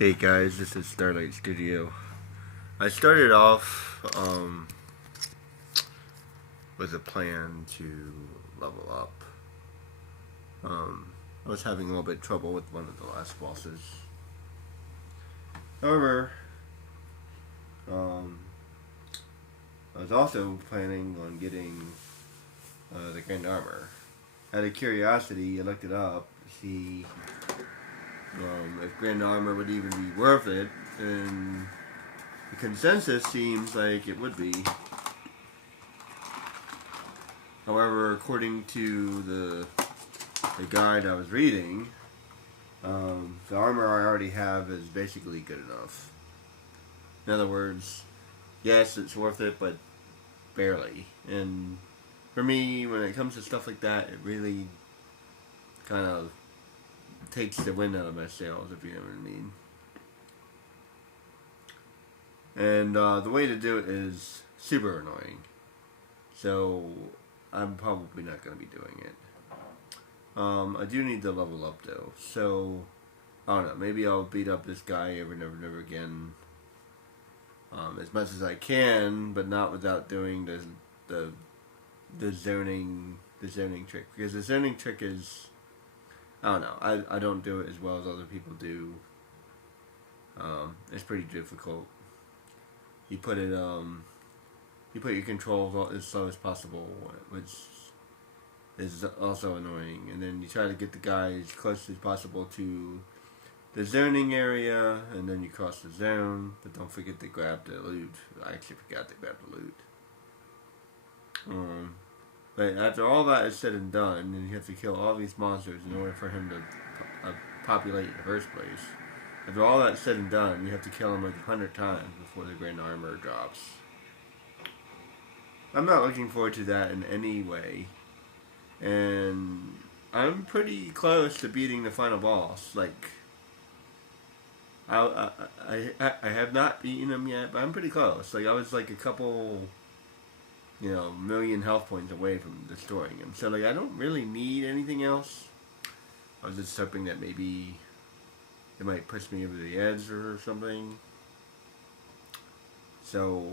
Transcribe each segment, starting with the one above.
Hey guys, this is Starlight Studio. I started off with a plan to level up. I was having a little bit of trouble with one of the last bosses. However, I was also planning on getting the Grand Armor. Out of curiosity, I looked it up to see if Grand Armor would even be worth it, and the consensus seems like it would be. However, according to the guide I was reading, the armor I already have is basically good enough. In other words, yes, it's worth it, but barely. And for me, when it comes to stuff like that, it really kind of takes the wind out of my sails, if you know what I mean. And the way to do it is super annoying. So I'm probably not going to be doing it. I do need to level up though. So I don't know. Maybe I'll beat up this guy over and over and over again, as much as I can, but not without doing the zoning trick, because the zoning trick is, I don't know. I don't do it as well as other people do. It's pretty difficult. You put it you put your controls as slow as possible, which is also annoying. And then you try to get the guy as close as possible to the zoning area, and then you cross the zone, but don't forget to grab the loot. I actually forgot to grab the loot. But after all that is said and done, and you have to kill all these monsters in order for him to populate in the first place. After all that's said and done, you have to kill him like 100 times before the Grand Armor drops. I'm not looking forward to that in any way. And I'm pretty close to beating the final boss. Like, I have not beaten him yet, but I'm pretty close. Like, I was like a couple, million health points away from destroying him. So, like, I don't really need anything else. I was just hoping that maybe it might push me over the edge or something. So,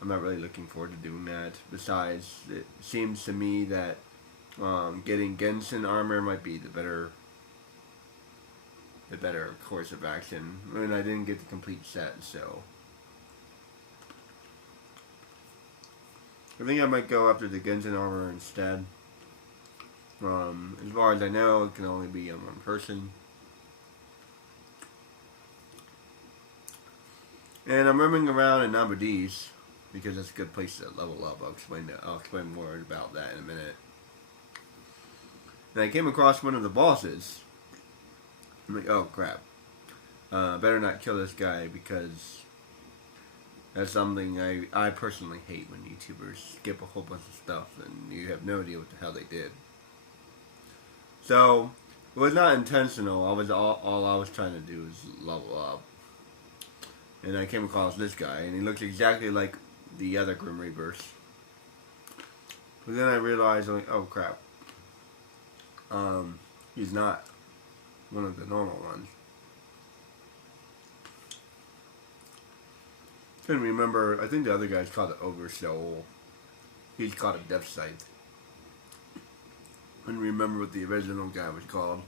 I'm not really looking forward to doing that. Besides, it seems to me that getting Genshin armor might be the better course of action. I mean, I didn't get the complete set, so I think I might go after the Genshin armor instead. As far as I know, it can only be on one person. And I'm roaming around in Nabudis because that's a good place to level up. I'll explain more about that in a minute. And I came across one of the bosses. I'm like, oh crap. Better not kill this guy, because that's something I personally hate, when YouTubers skip a whole bunch of stuff and you have no idea what the hell they did. So, it was not intentional. All I was trying to do was level up. And I came across this guy, and he looks exactly like the other Grim Reapers. But then I realized, like, oh crap. He's not one of the normal ones. Couldn't remember. I think the other guy's called the Ogre Soul. He's called a Death Sight. Couldn't remember what the original guy was called.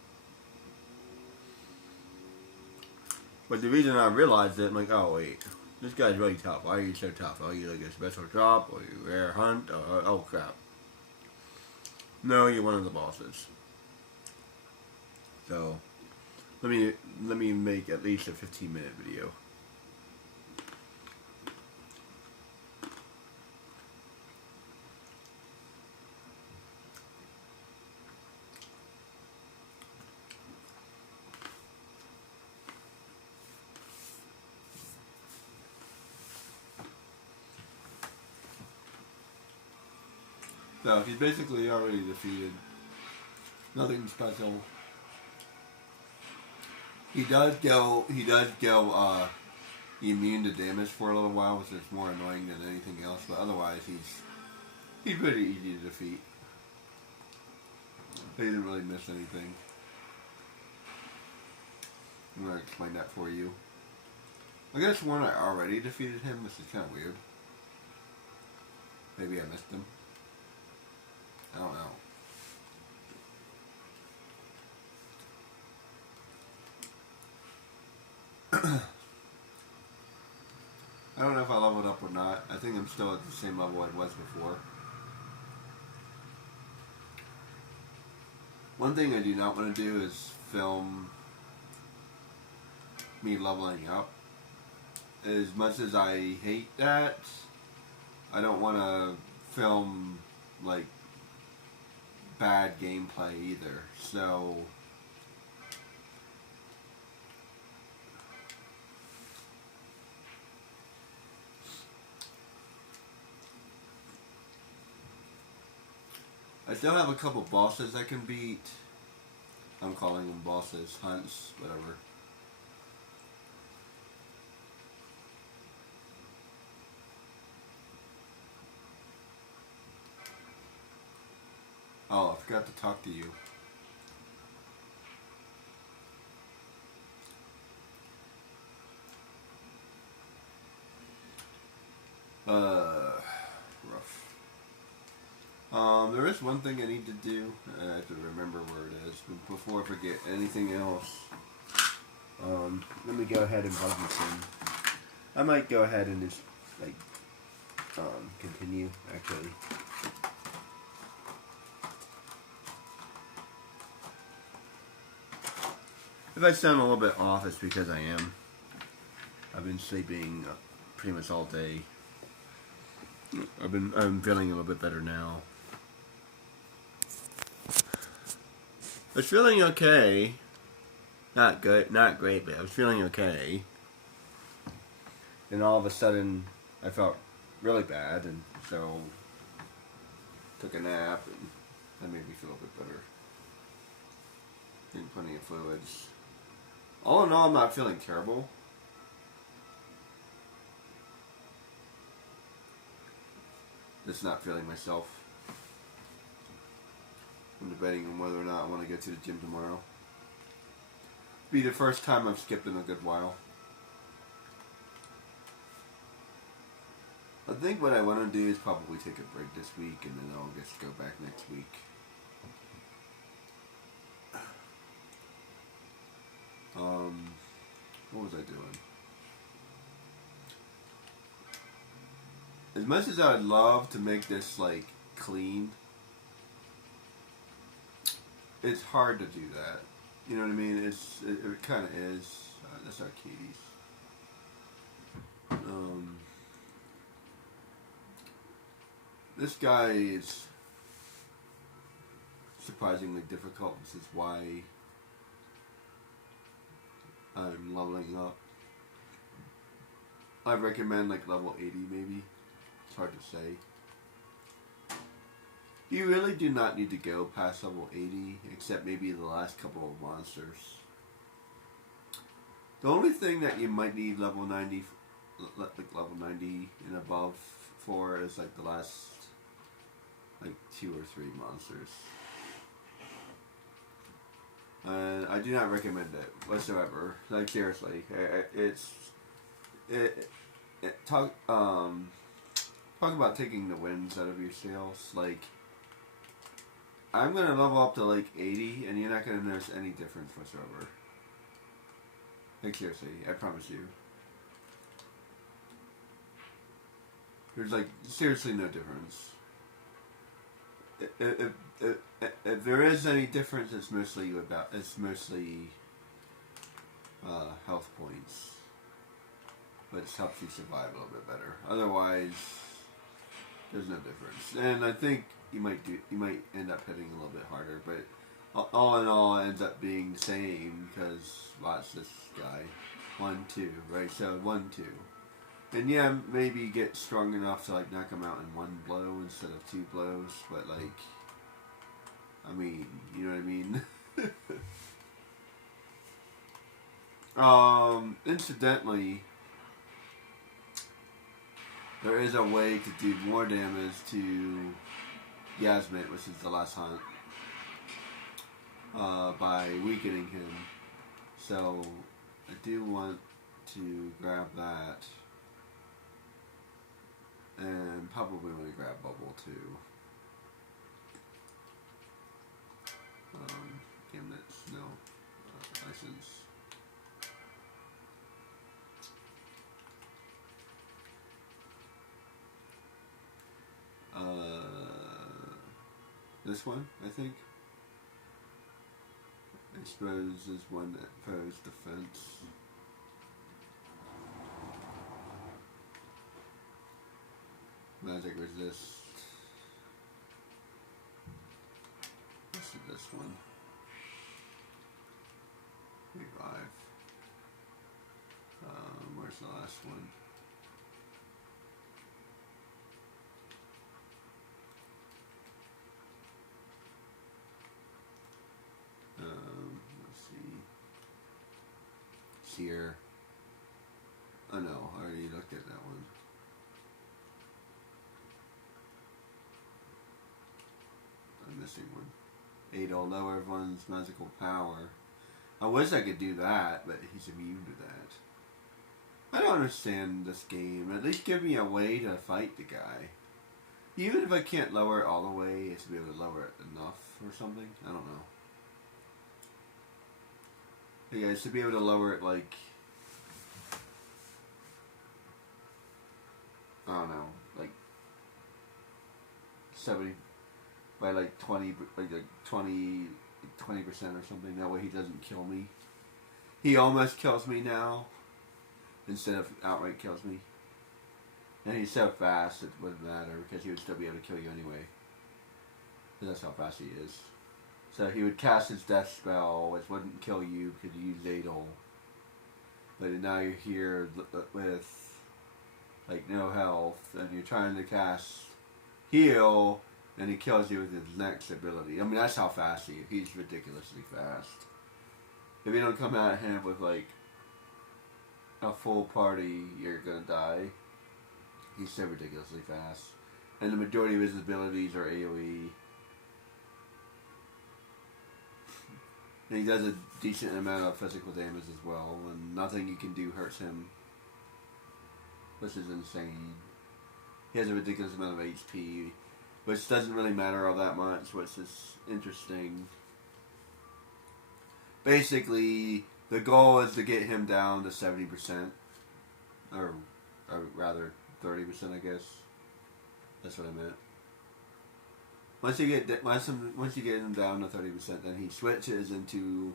But the reason I realized it, I'm like, oh wait, this guy's really tough. Why are you so tough? Are you like a special drop, or you rare hunt, or oh crap? No, you're one of the bosses. So let me make at least a 15-minute video. So he's basically already defeated. Nothing special. He does go immune to damage for a little while, which is more annoying than anything else. But otherwise, he's pretty easy to defeat. He didn't really miss anything. I'm going to explain that for you. I guess one I already defeated him, which is kind of weird. Maybe I missed him. I don't know. I don't know if I leveled up or not. I think I'm still at the same level I was before. One thing I do not want to do is film me leveling up. As much as I hate that, I don't want to film like bad gameplay either. So I still have a couple bosses I can beat. I'm calling them bosses, hunts, whatever. Oh, I forgot to talk to you. Rough. There is one thing I need to do. I have to remember where it is. But before I forget anything else, let me go ahead and plug this in. I might go ahead and just, like, continue, actually. If I sound a little bit off, it's because I am. I've been sleeping pretty much all day. I'm feeling a little bit better now. I was feeling okay. Not good, not great, but I was feeling okay. Then all of a sudden, I felt really bad, and so took a nap, and that made me feel a bit better. Drank plenty of fluids. All in all, I'm not feeling terrible. Just not feeling myself. I'm debating on whether or not I want to go to the gym tomorrow. Be the first time I've skipped in a good while. I think what I want to do is probably take a break this week, and then I'll just go back next week. What was I doing? As much as I would love to make this, like, clean, it's hard to do that. You know what I mean? It kind of is. That's our kitties. This guy is surprisingly difficult. This is why I'm leveling up. I recommend like level 80 maybe. It's hard to say. You really do not need to go past level 80, except maybe the last couple of monsters. The only thing that you might need level 90, like level 90 and above for is like the last like 2 or 3 monsters. And I do not recommend it whatsoever. Like seriously, talk about taking the winds out of your sails. Like, I'm gonna level up to like 80, and you're not gonna notice any difference whatsoever. Like seriously, I promise you. There's like seriously no difference. If there is any difference, it's mostly health points, which helps you survive a little bit better. Otherwise, there's no difference. And I think you might end up hitting a little bit harder, but all in all, it ends up being the same because watch this guy, 1, 2, right? So 1, 2. And yeah, maybe get strong enough to like knock him out in 1 blow instead of 2 blows, but like, I mean, you know what I mean? Incidentally, there is a way to do more damage to Yasmit, which is the last hunt, by weakening him. So I do want to grab that. And probably want to grab Bubble too. Gambit, no. License. This one, I think. Expose is one that poses defense. Magic resist. This is this one. Revive. Where's the last one? Let's see. Seer. Oh no, I already looked at that one. I'm missing one. 8'll lower everyone's magical power. I wish I could do that, but he's immune to that. I don't understand this game. At least give me a way to fight the guy. Even if I can't lower it all the way, it's to be able to lower it enough or something. I don't know. Yeah, it's to be able to lower it like, I don't know, like 70 by like 20, like 20% or something. That way he doesn't kill me. He almost kills me now instead of outright kills me. And he's so fast it wouldn't matter because he would still be able to kill you anyway. Because that's how fast he is. So he would cast his death spell, which wouldn't kill you because you use Adel. But now you're here with like no health, and you're trying to cast heal, and he kills you with his next ability. I mean, that's how fast he's ridiculously fast. If you don't come at him with like a full party, you're gonna die. He's so ridiculously fast. And the majority of his abilities are AoE. And he does a decent amount of physical damage as well, and nothing you can do hurts him. Which is insane. He has a ridiculous amount of HP, which doesn't really matter all that much, which is interesting. Basically, the goal is to get him down to 70%. Or rather, 30%, I guess. That's what I meant. Once you get him down to 30%, then he switches into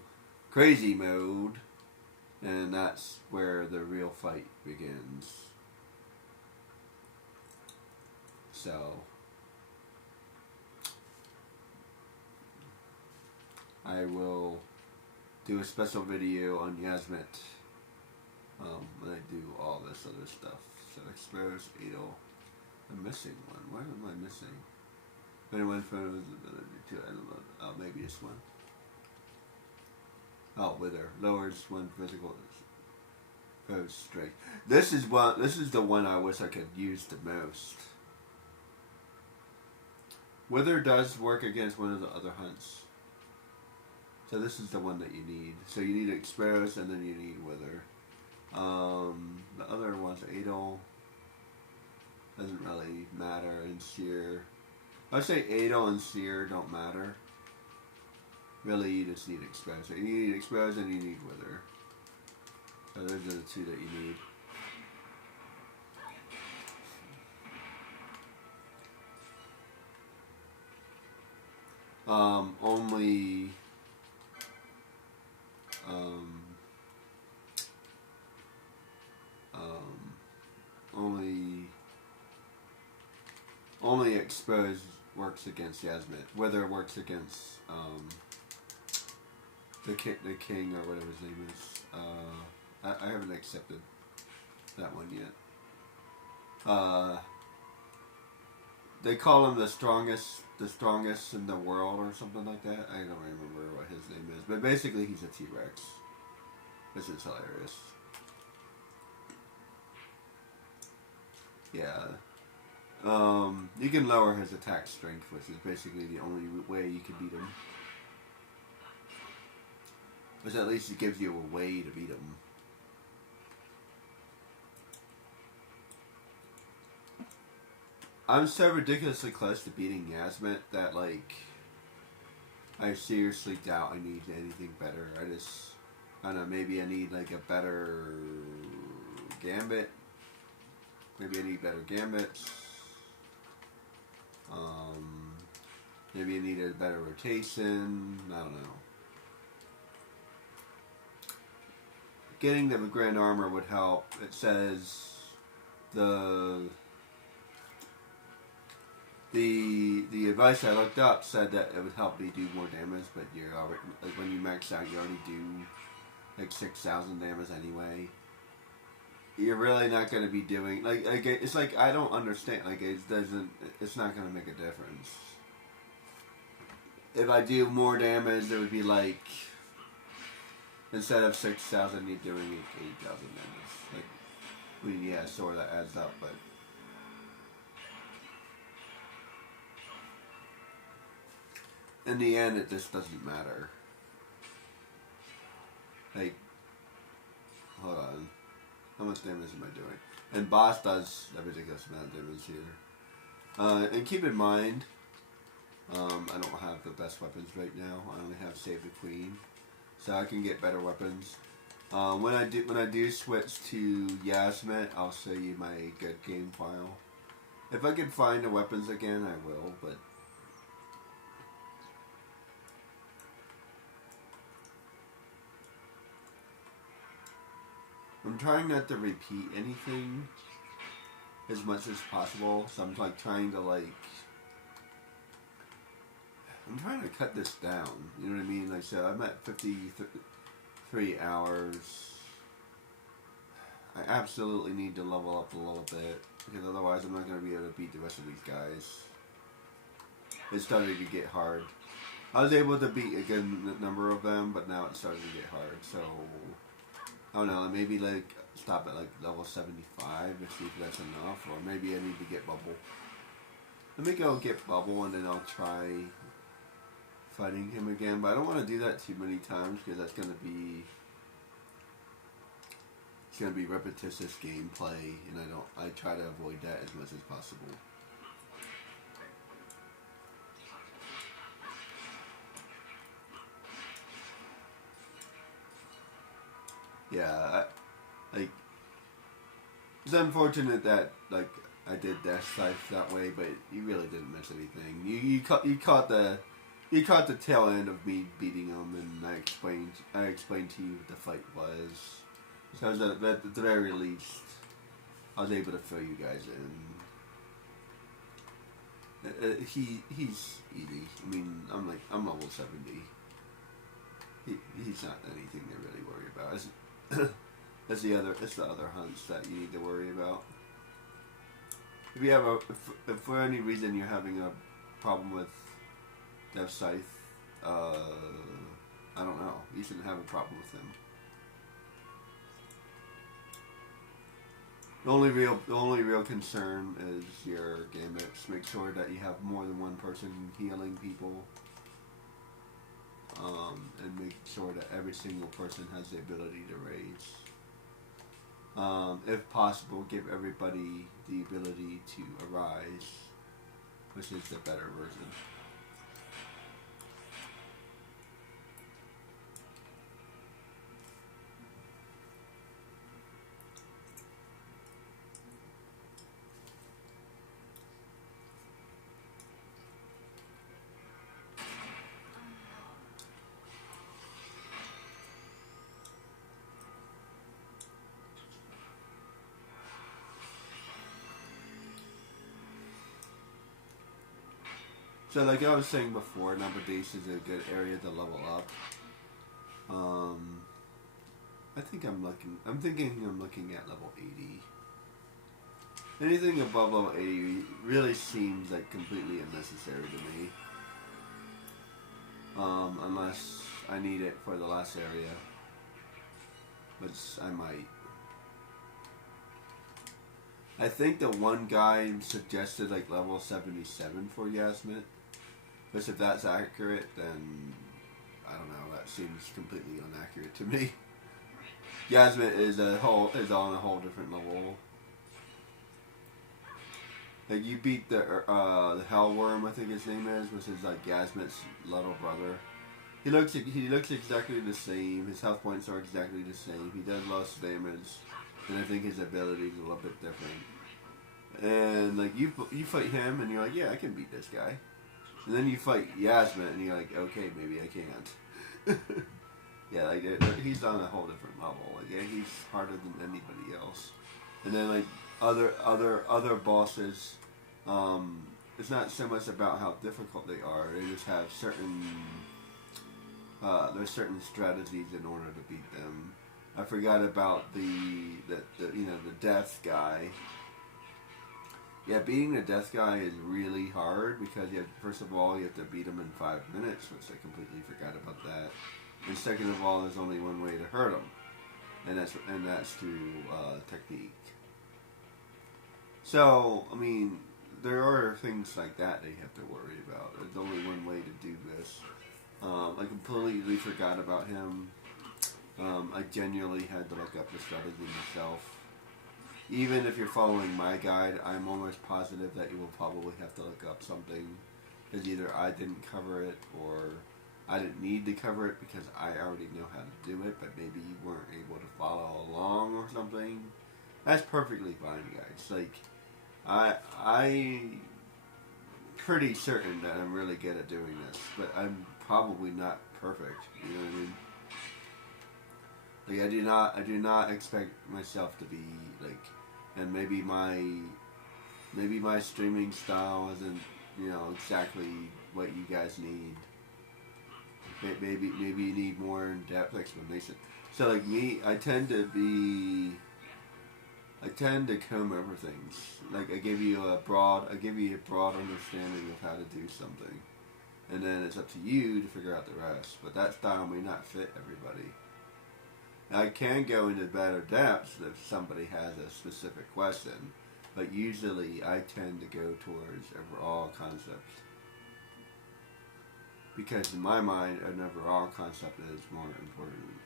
crazy mode, and that's where the real fight begins. So I will do a special video on Yasmet when I do all this other stuff. So expose Adel. I'm missing one. What am I missing? Anyone for I don't know. Oh, maybe this one. Oh, Wither lowers one physical strength. This is the one I wish I could use the most. Wither does work against one of the other hunts. So this is the one that you need. So you need Expose and then you need Wither. The other one's Adel. Doesn't really matter, and Seer. I'd say Adel and Seer don't matter. Really, you just need Expose. So you need Expose and you need Wither. So those are the two that you need. Only Expose works against Yasmet. Wither works against the king or whatever his name is. I haven't accepted that one yet. They call him the strongest in the world or something like that. I don't remember what his name is, but basically he's a T-Rex, which is hilarious. Yeah. You can lower his attack strength, which is basically the only way you can beat him. Which at least it gives you a way to beat him. I'm so ridiculously close to beating Yasmet that, like, I seriously doubt I need anything better. I don't know, maybe I need, like, a better Gambit. Maybe I need better Gambits. Maybe I need a better rotation. I don't know. Getting the Grand Armor would help. It says the advice I looked up said that it would help me do more damage, but you're already, like, when you max out, you already do like 6,000 damage anyway. You're really not going to be doing like it's like I don't understand. Like it's not going to make a difference. If I do more damage, it would be like instead of 6,000, you're doing 8,000 damage. Like, I mean, yeah, sort of adds up, but. In the end, it just doesn't matter. Like, hold on. How much damage am I doing? And boss does a ridiculous amount of damage here. And keep in mind, I don't have the best weapons right now. I only have Save the Queen, so I can get better weapons. When I do switch to Yasmet, I'll show you my good game file. If I can find the weapons again, I will. But I'm trying not to repeat anything as much as possible. So I'm like trying to I'm trying to cut this down. You know what I mean? Like, so I'm at 53 hours. I absolutely need to level up a little bit because otherwise I'm not going to be able to beat the rest of these guys. It's starting to get hard. I was able to beat a good number of them, but now it's starting to get hard. So I don't know, maybe like stop at like level 75 and see if that's enough, or maybe I need to get Bubble. Let me go get Bubble and then I'll try fighting him again, but I don't want to do that too many times because that's going to be repetitious gameplay, and I try to avoid that as much as possible. Yeah, it's unfortunate that like I did Dash Scythe that way, but you really didn't miss anything. You caught the tail end of me beating him, and I explained to you what the fight was. So at the very least, I was able to fill you guys in. He's easy. I mean, I'm level 70. He's not anything to really worry about. It's the other hunts that you need to worry about. If you have if for any reason you're having a problem with Death Scythe, I don't know. You shouldn't have a problem with him. The only real concern is your gambits. Make sure that you have more than one person healing people, and make sure that every single person has the ability to raise. If possible, give everybody the ability to arise, which is the better version. So like I was saying before, number Dace is a good area to level up. I think I'm thinking I'm looking at level 80. Anything above level 80 really seems like completely unnecessary to me. Unless I need it for the last area. Which I might. I think the one guy suggested like level 77 for Yasmet. But if that's accurate, then I don't know. That seems completely inaccurate to me. Yasmet is on a whole different level. Like you beat the Hellworm, I think his name is, which is like Yasmit's little brother. He looks exactly the same. His health points are exactly the same. He does less damage, and I think his ability is a little bit different. And like you fight him, and you're like, yeah, I can beat this guy. And then you fight Yasmin, and you're like, okay, maybe I can't. Yeah, like he's on a whole different level. Like yeah, he's harder than anybody else. And then like other bosses, it's not so much about how difficult they are. They just have certain there's certain strategies in order to beat them. I forgot about the death guy. Yeah, beating the death guy is really hard because first of all you have to beat him in 5 minutes, which I completely forgot about that. And second of all, there's only one way to hurt him, and that's through technique. So I mean, there are things like that you have to worry about. There's only one way to do this. I completely forgot about him. I genuinely had to look up the strategy myself. Even if you're following my guide, I'm almost positive that you will probably have to look up something, because either I didn't cover it or I didn't need to cover it because I already know how to do it, but maybe you weren't able to follow along or something. That's perfectly fine, guys. Like, I'm pretty certain that I'm really good at doing this, but I'm probably not perfect. You know what I mean? Like, I do not expect myself to be like, and maybe my streaming style isn't, exactly what you guys need. Maybe you need more in-depth explanation. So like me, I tend to comb over things. Like I give you a broad understanding of how to do something, and then it's up to you to figure out the rest. But that style may not fit everybody. Now, I can go into better depths if somebody has a specific question, but usually I tend to go towards overall concepts. Because in my mind, an overall concept is more important.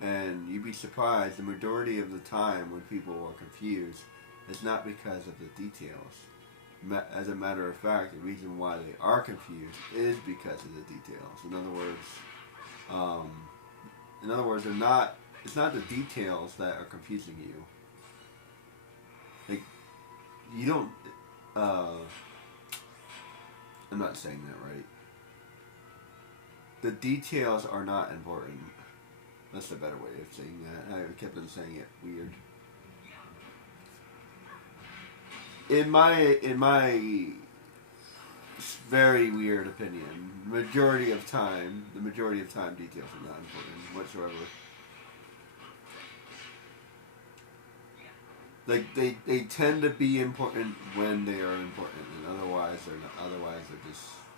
And you'd be surprised, the majority of the time when people are confused, it's not because of the details. As a matter of fact, the reason why they are confused is because of the details. In other words, it's not the details that are confusing you. Like, you don't, I'm not saying that right. The details are not important. That's the better way of saying that. I kept on saying it weird. In my very weird opinion, the majority of time, details are not important whatsoever. Like they tend to be important when they are important, and otherwise they're not. Otherwise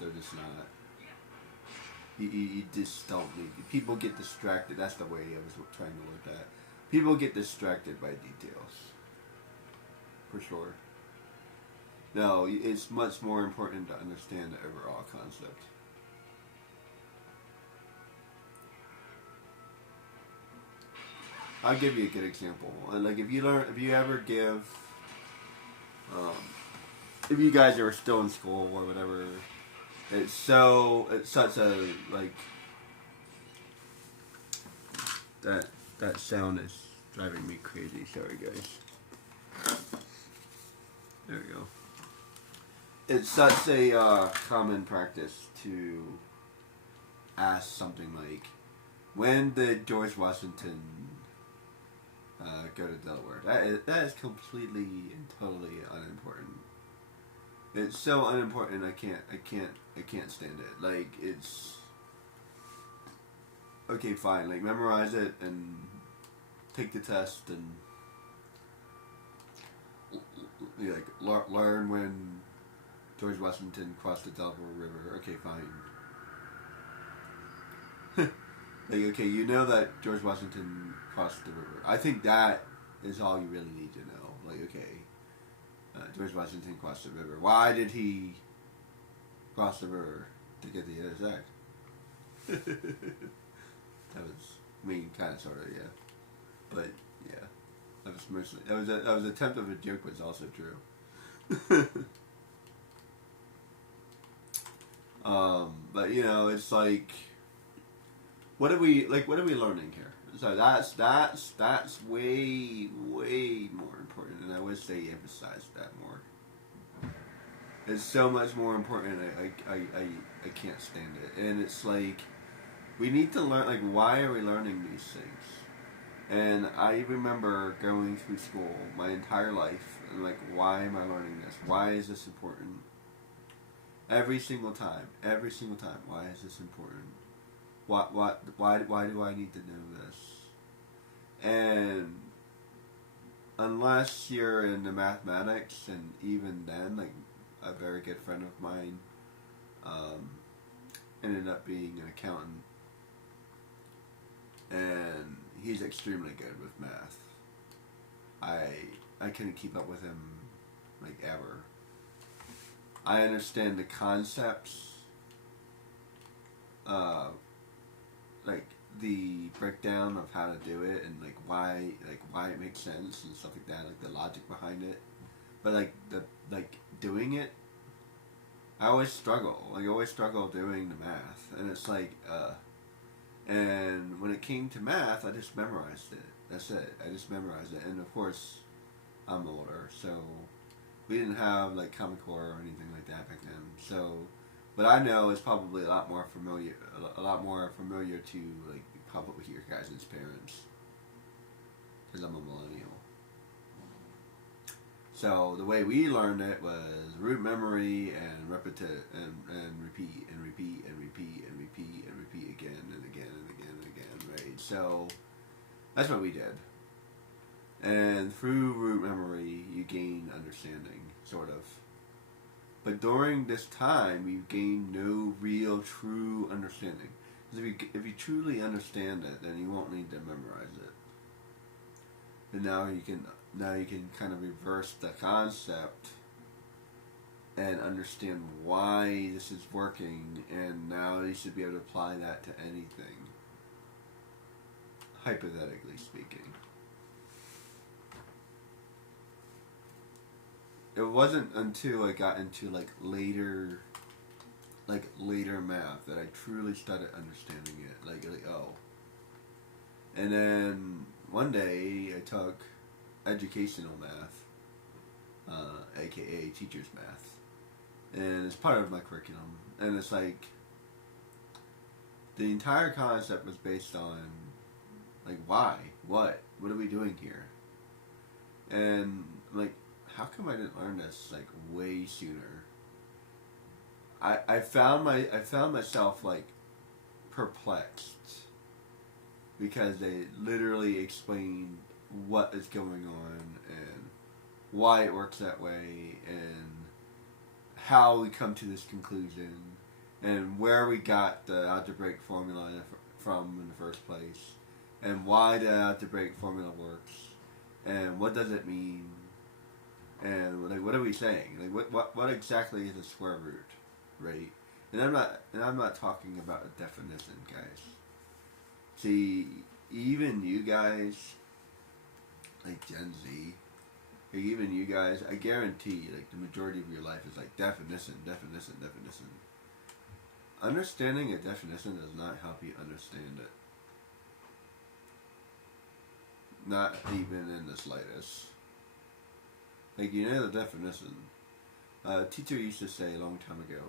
they're just not. You just don't need. People get distracted. That's the way I was trying to word that. People get distracted by details. For sure. No, it's much more important to understand the overall concept. I'll give you a good example. Like if you guys are still in school or whatever, it's such a like that sound is driving me crazy. Sorry, guys. There we go. It's such a common practice to ask something like, when did George Washington go to Delaware? That is completely and totally unimportant. It's so unimportant. I can't stand it. Like, it's okay, fine. Like, memorize it and take the test and learn when George Washington crossed the Delaware River. Okay, fine. Like, okay, you know that George Washington crossed the river. I think that is all you really need to know. Like, okay, George Washington crossed the river. Why did he cross the river? To get the intersect. That was, kind of, sort of, yeah. But, yeah. That was mostly, that was an attempt of a joke, but it's also true. But you know, it's like, what are we learning here? So that's way more important, and I wish they emphasized that more. It's so much more important. I can't stand it, and it's like we need to learn. Like, why are we learning these things? And I remember going through school my entire life, and like, why am I learning this? Why is this important? Every single time, why is this important? Why do I need to know this? And unless you're into mathematics, and even then, like a very good friend of mine um, ended up being an accountant, and he's extremely good with math. I couldn't keep up with him like ever. I understand the concepts, like the breakdown of how to do it, and like why it makes sense and stuff like that, like the logic behind it. But like doing it, I always struggle. Like I always struggle doing the math, and it's like, and when it came to math, I just memorized it. That's it. I just memorized it, and of course, I'm older, so we didn't have like Common Core or anything like that back then. So, but I know it's probably a lot more familiar to like probably your guys' parents, because I'm a millennial. So the way we learned it was root memory and and repeat and repeat and repeat and repeat and repeat again and again and again and again, right? So that's what we did. And through root memory, you gain understanding, sort of. But during this time, you gain no real, true understanding. Because if you truly understand it, then you won't need to memorize it. And now you can kind of reverse the concept and understand why this is working, and now you should be able to apply that to anything, hypothetically speaking. It wasn't until I got into later math that I truly started understanding it. Like oh. And then one day I took educational math, aka teacher's math, and it's part of my curriculum. And it's like the entire concept was based on like why, what are we doing here? And like, how come I didn't learn this like way sooner? I found myself like perplexed, because they literally explain what is going on and why it works that way and how we come to this conclusion and where we got the algebraic formula from in the first place and why the algebraic formula works and what does it mean and like what are we saying, like what exactly is a square root, right? And I'm not talking about a definition, guys. See, even you guys, like Gen Z, or even you guys, I guarantee, like the majority of your life is like definition. Understanding a definition does not help you understand it. Not even in the slightest. Like, you know the definition. A teacher used to say a long time ago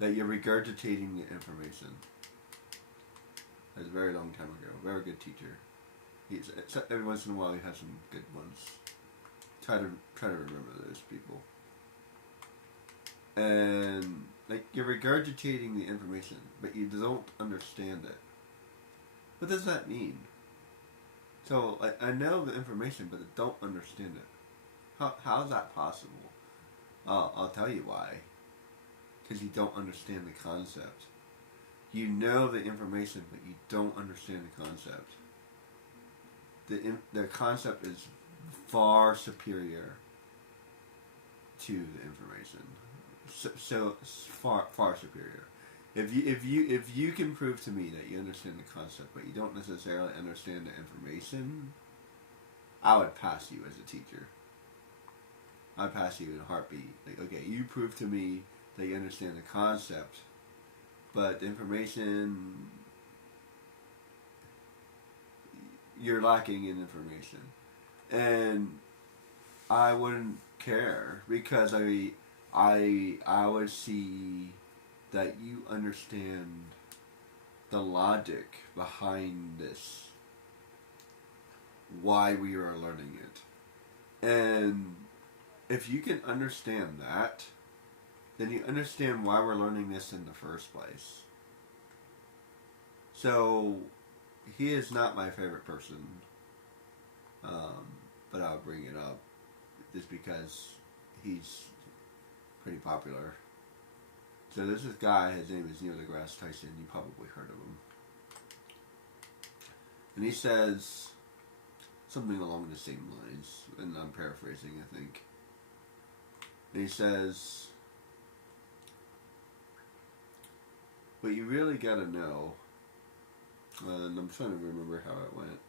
that you're regurgitating the information. That's a very long time ago. Very good teacher. Every once in a while he has some good ones. Try to remember those people. And like, you're regurgitating the information, but you don't understand it. What does that mean? So I know the information, but I don't understand it. How is that possible? I'll tell you why. Because you don't understand the concept. You know the information, but you don't understand the concept. The concept is far superior to the information. So far superior. If you can prove to me that you understand the concept, but you don't necessarily understand the information, I would pass you as a teacher. I'd pass you in a heartbeat. Like, okay, you prove to me that you understand the concept, but the information, you're lacking in information. And I wouldn't care because I would see that you understand the logic behind this, why we are learning it. And if you can understand that, then you understand why we're learning this in the first place. So, he is not my favorite person, but I'll bring it up just because he's pretty popular. So there's this guy, his name is Neil deGrasse Tyson, you probably heard of him. And he says something along the same lines, and I'm paraphrasing, I think. And he says, what you really gotta know, and I'm trying to remember how it went.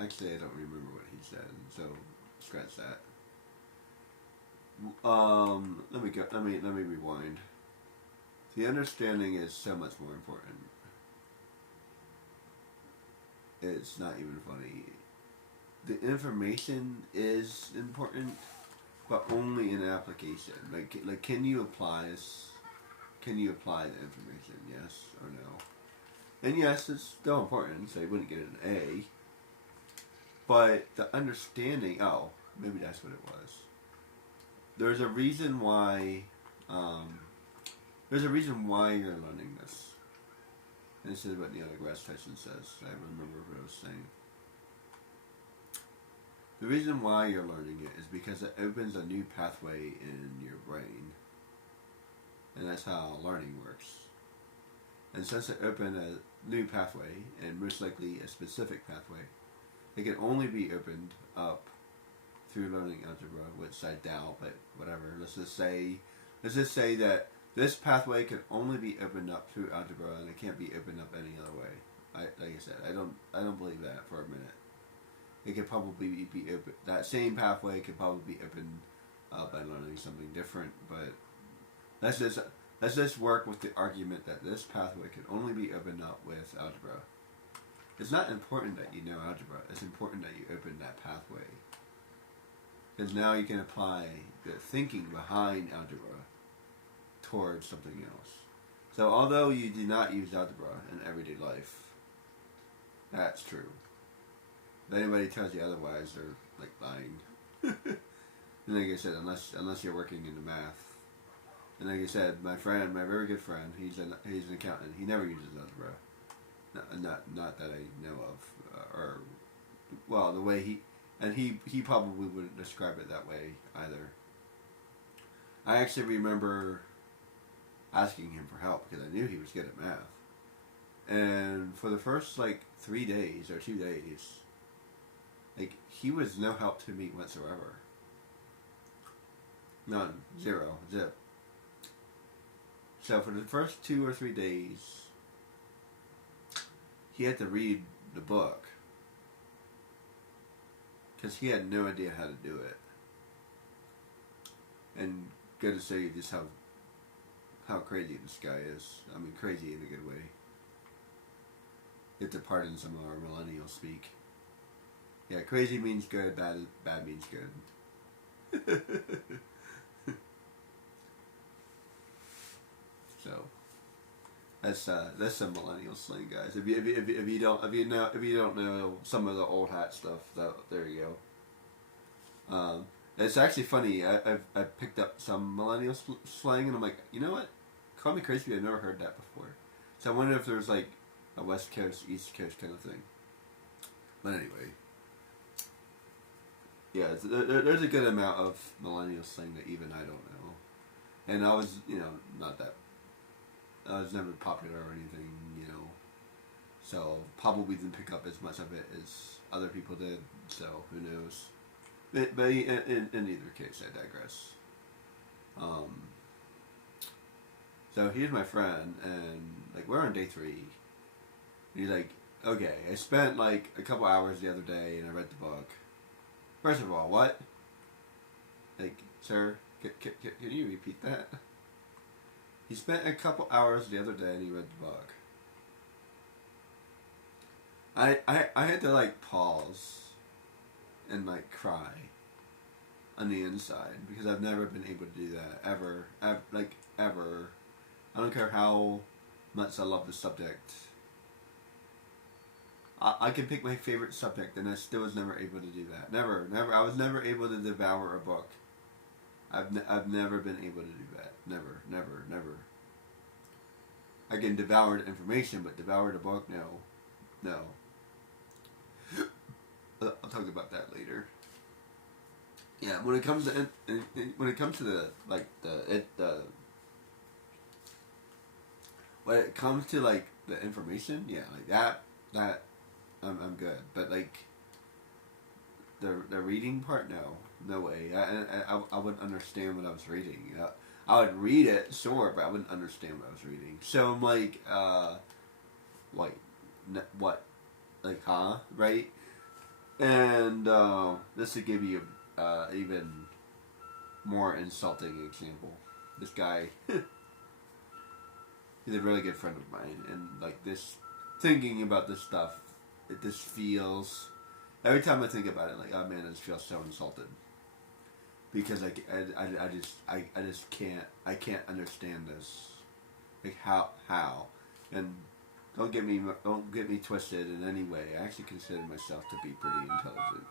Actually, I don't remember what he said, so scratch that. Let me go. Let me rewind. The understanding is so much more important. It's not even funny. The information is important, but only in application. Like, can you apply this? Can you apply the information? Yes or no? And yes, it's still important, so you wouldn't get an A. But the understanding, oh, maybe that's what it was. There's a reason why, you're learning this. And this is what Neil deGrasse Tyson says. I remember what I was saying. The reason why you're learning it is because it opens a new pathway in your brain. And that's how learning works. And since it opened a new pathway, and most likely a specific pathway, it can only be opened up through learning algebra, which I doubt, but whatever. Let's just say that this pathway can only be opened up through algebra, and it can't be opened up any other way. Like I said, I don't believe that for a minute. It could probably be open. That same pathway could probably be opened up by learning something different, but let's just work with the argument that this pathway can only be opened up with algebra. It's not important that you know algebra. It's important that you open that pathway. Because now you can apply the thinking behind algebra towards something else. So although you do not use algebra in everyday life, that's true. If anybody tells you otherwise, they're like lying. And like I said, unless you're working in the math. And like I said, my very good friend, he's an accountant. He never uses algebra. Not that I know of, the way he probably wouldn't describe it that way either. I actually remember asking him for help because I knew he was good at math. And for the first 3 days or 2 days, he was no help to me whatsoever. None. Zero. Zip. So for the first 2 or 3 days, he had to read the book because he had no idea how to do it. And good to show you just how crazy this guy is. I mean, crazy in a good way. You have to pardon some of our millennial speak. Yeah, crazy means good, bad means good. So that's some millennial slang, guys. If you don't know some of the old hat stuff, there you go. It's actually funny. I picked up some millennial slang, and I'm like, you know what? Call me crazy. I've never heard that before. So I wonder if there's a West Coast, East Coast kind of thing. But anyway, yeah, there's a good amount of millennial slang that even I don't know. And I was, not that. I was never popular or anything, so probably didn't pick up as much of it as other people did, so who knows. But in either case, I digress. So he's my friend, and like we're on day 3. And he's like, okay, I spent like a couple hours the other day, and I read the book. First of all, what? Like, sir, can you repeat that? He spent a couple hours the other day, and he read the book. I had to like pause and like cry on the inside because I've never been able to do that ever. Ever. I don't care how much I love the subject. I can pick my favorite subject, and I still was never able to do that. Never. I was never able to devour a book. I've never been able to do that. Never. I can devour the information, but devour the book, no. I'll talk about that later. Yeah, when it comes to when it comes to when it comes to like the information, yeah, like that I'm good. But like the reading part, no way. I wouldn't understand what I was reading. I would read it, sure, but I wouldn't understand what I was reading. So I'm like, what, like, huh, right? And this to give you even more insulting example. This guy, he's a really good friend of mine, and like this, thinking about this stuff, it just feels. Every time I think about it, like, oh man, I just feel so insulted because like I just can't understand this, like how, and don't get me twisted in any way. I actually consider myself to be pretty intelligent.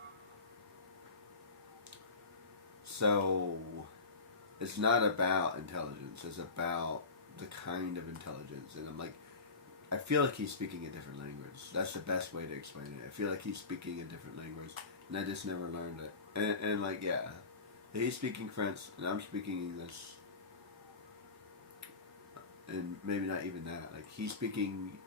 So it's not about intelligence, it's about the kind of intelligence. And I'm like, I feel like he's speaking a different language. That's the best way to explain it. I feel like he's speaking a different language, and I just never learned it. And like, yeah, he's speaking French, and I'm speaking English, and maybe not even that. Like, he's speaking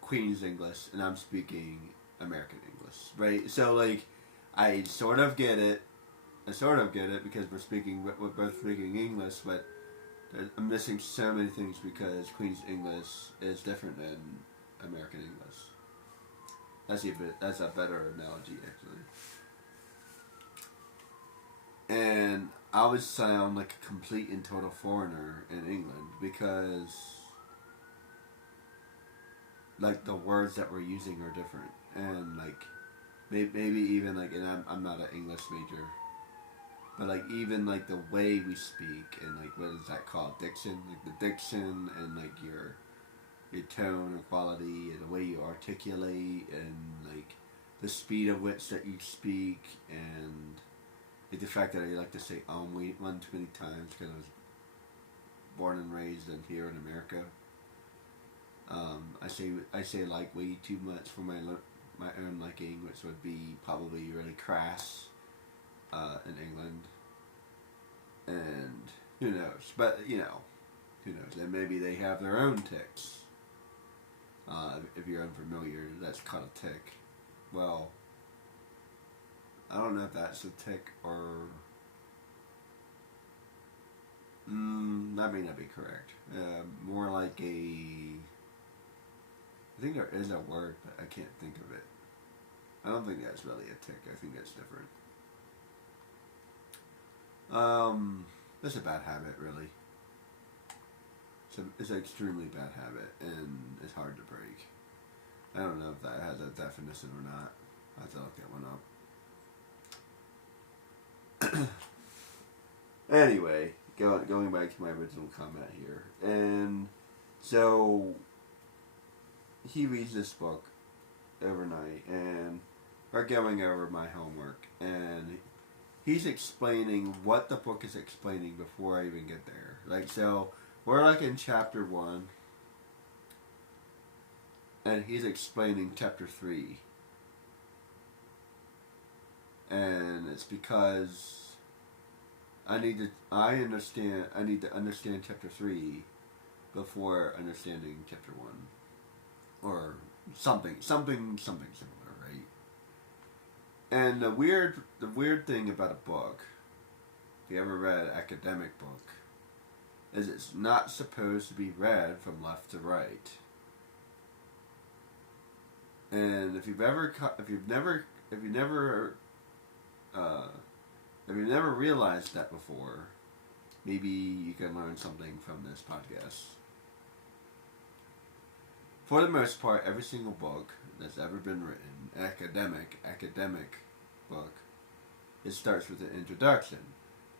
Queen's English, and I'm speaking American English, right? So like, I sort of get it. Because we're both speaking English, but I'm missing so many things because Queen's English is different than American English. That's a better analogy, actually. And I would sound like a complete and total foreigner in England because like the words that we're using are different, and like maybe even like, and I'm not an English major. But like even like the way we speak and like what is that called, diction? Like the diction and like your tone or quality and the way you articulate and like the speed of which that you speak and like the fact that I like to say one too many times because I was born and raised in here in America. I say like way too much for my own liking, which would be probably really crass. In England, and who knows? But who knows? And maybe they have their own ticks. If you're unfamiliar, that's called a tick. Well, I don't know if that's a tick or that may not be correct. More like I think there is a word, but I can't think of it. I don't think that's really a tick. I think that's different. That's a bad habit, really. It's an extremely bad habit, and it's hard to break. I don't know if that has a definition or not. I have to look that one up. Anyway, going back to my original comment here. And so, he reads this book overnight, and we're going over my homework, and he's explaining what the book is explaining before I even get there. Like, so, we're like in chapter 1, and he's explaining chapter 3. And it's because I need to understand chapter 3 before understanding chapter 1. Or something similar, right? And the weird thing about a book, if you ever read an academic book, is it's not supposed to be read from left to right. And if you've never realized that before, maybe you can learn something from this podcast. For the most part, every single book that's ever been written, academic book, it starts with an introduction.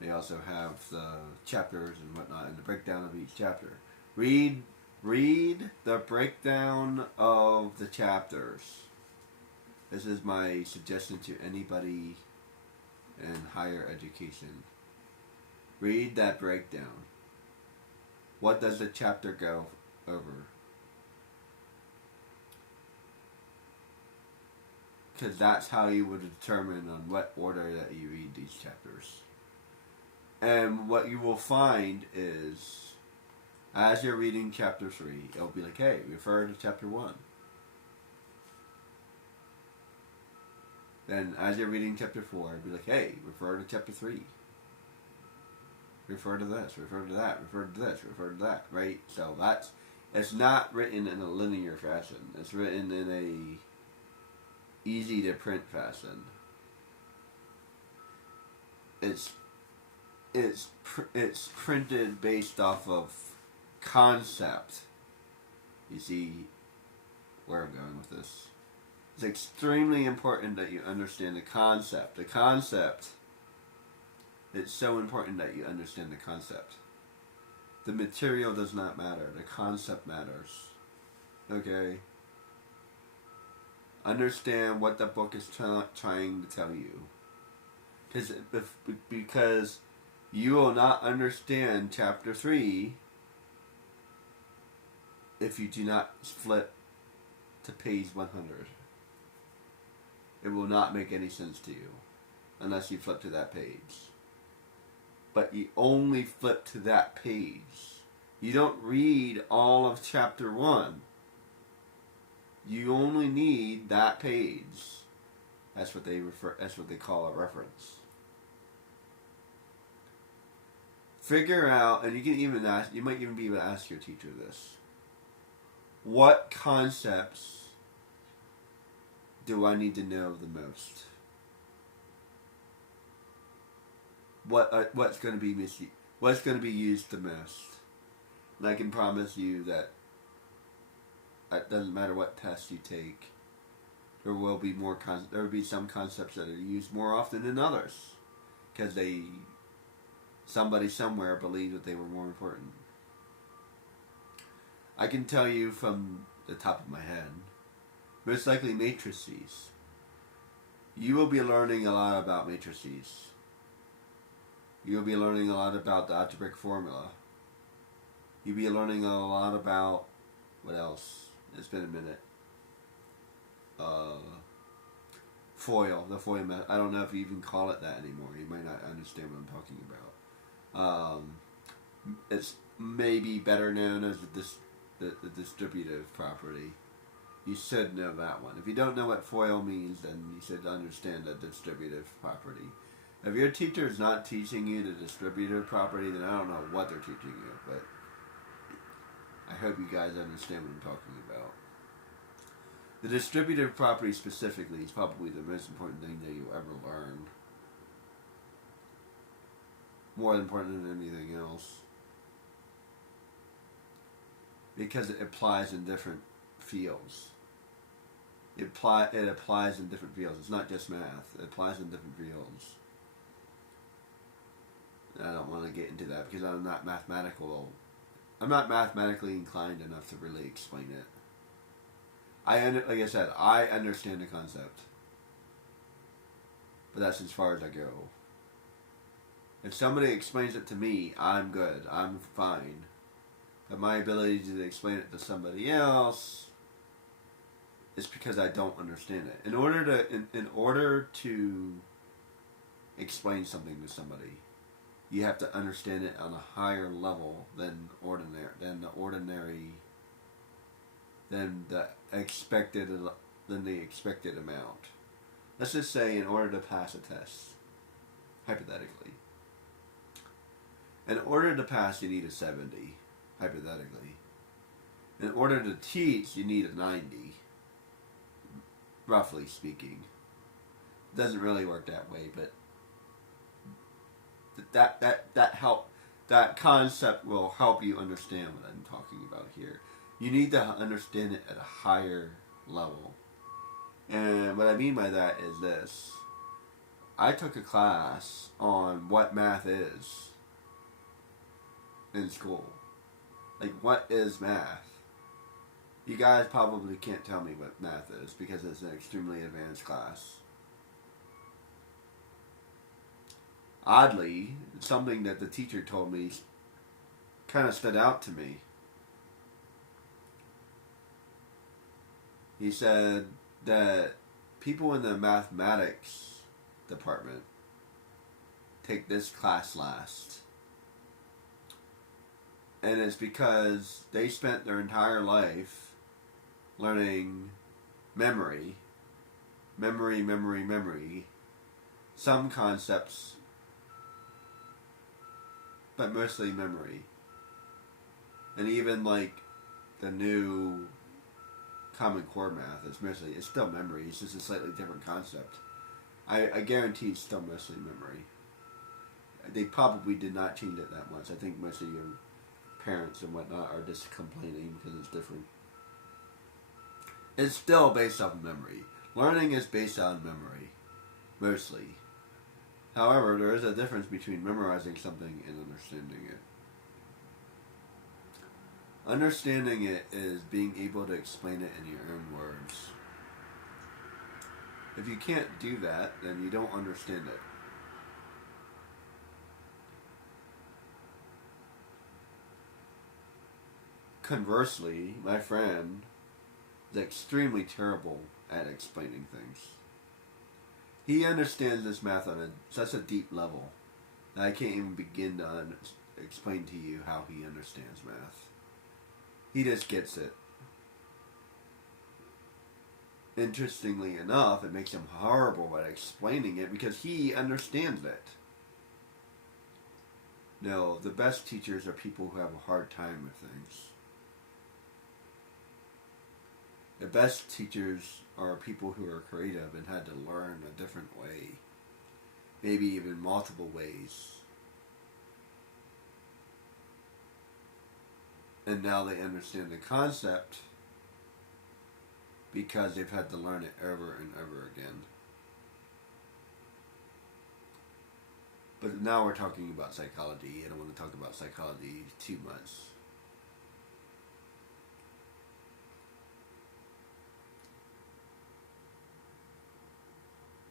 They also have the chapters and whatnot and the breakdown of each chapter. Read the breakdown of the chapters. This is my suggestion to anybody in higher education. Read that breakdown. What does the chapter go over? Because that's how you would determine on what order that you read these chapters. And what you will find is, as you're reading chapter 3, it'll be like, hey, refer to chapter 1. Then as you're reading chapter 4, it'll be like, hey, refer to chapter 3. Refer to this, refer to that, refer to this, refer to that, right? So it's not written in a linear fashion. It's written in a easy to print fashion. It's printed based off of concept. You see where I'm going with this? It's extremely important that you understand the concept. The concept. It's so important that you understand the concept. The material does not matter. The concept matters. Okay? Understand what the book is trying to tell you. Because you will not understand chapter 3 if you do not flip to page 100. It will not make any sense to you unless you flip to that page. But you only flip to that page. You don't read all of chapter 1. You only need that page. That's what they call a reference. Figure out, and you might even be able to ask your teacher this. What concepts do I need to know the most? What's going to be what's going to be used the most? And I can promise you that it doesn't matter what test you take, there will be some concepts that are used more often than others, because somebody somewhere believed that they were more important. I can tell you from the top of my head, most likely matrices. You will be learning a lot about matrices. You will be learning a lot about the algebraic formula. You'll be learning a lot about, what else? It's been a minute. FOIL, the FOIL method. I don't know if you even call it that anymore. You might not understand what I'm talking about. It's maybe better known as the distributive property. You should know that one. If you don't know what FOIL means, then you should understand the distributive property. If your teacher is not teaching you the distributive property, then I don't know what they're teaching you, but I hope you guys understand what I'm talking about. The distributive property specifically is probably the most important thing that you'll ever learn. More important than anything else. Because it applies in different fields. It applies in different fields. It's not just math. It applies in different fields. I don't want to get into that because I'm not mathematically inclined enough to really explain it. Like I said, I understand the concept. But that's as far as I go. If somebody explains it to me, I'm good. I'm fine. But my ability to explain it to somebody else is because I don't understand it. In order to explain something to somebody, you have to understand it on a higher level than the expected amount. Let's just say in order to pass a test, hypothetically, In order to pass, you need a 70, hypothetically. In order to teach, you need a 90, roughly speaking. It doesn't really work that way, but that concept will help you understand what I'm talking about here. You need to understand it at a higher level. And what I mean by that is this. I took a class on what math is in school. Like, what is math? You guys probably can't tell me what math is because it's an extremely advanced class. Oddly, something that the teacher told me kind of stood out to me. He said that people in the mathematics department take this class last. And it's because they spent their entire life learning memory. Some concepts, but mostly memory. And even like the new Common Core math, it's still memory. It's just a slightly different concept. I guarantee it's still mostly memory. They probably did not change it that much. I think most of your parents and whatnot are just complaining because it's different. It's still based off memory. Learning is based on memory, mostly. However, there is a difference between memorizing something and understanding it. Understanding it is being able to explain it in your own words. If you can't do that, then you don't understand it. Conversely, my friend is extremely terrible at explaining things. He understands this math on such a deep level that I can't even begin to explain to you how he understands math. He just gets it. Interestingly enough, it makes him horrible at explaining it because he understands it. No, the best teachers are people who have a hard time with things. The best teachers are people who are creative and had to learn a different way. Maybe even multiple ways. And now they understand the concept because they've had to learn it over and over again. But now we're talking about psychology. I don't want to talk about psychology too much.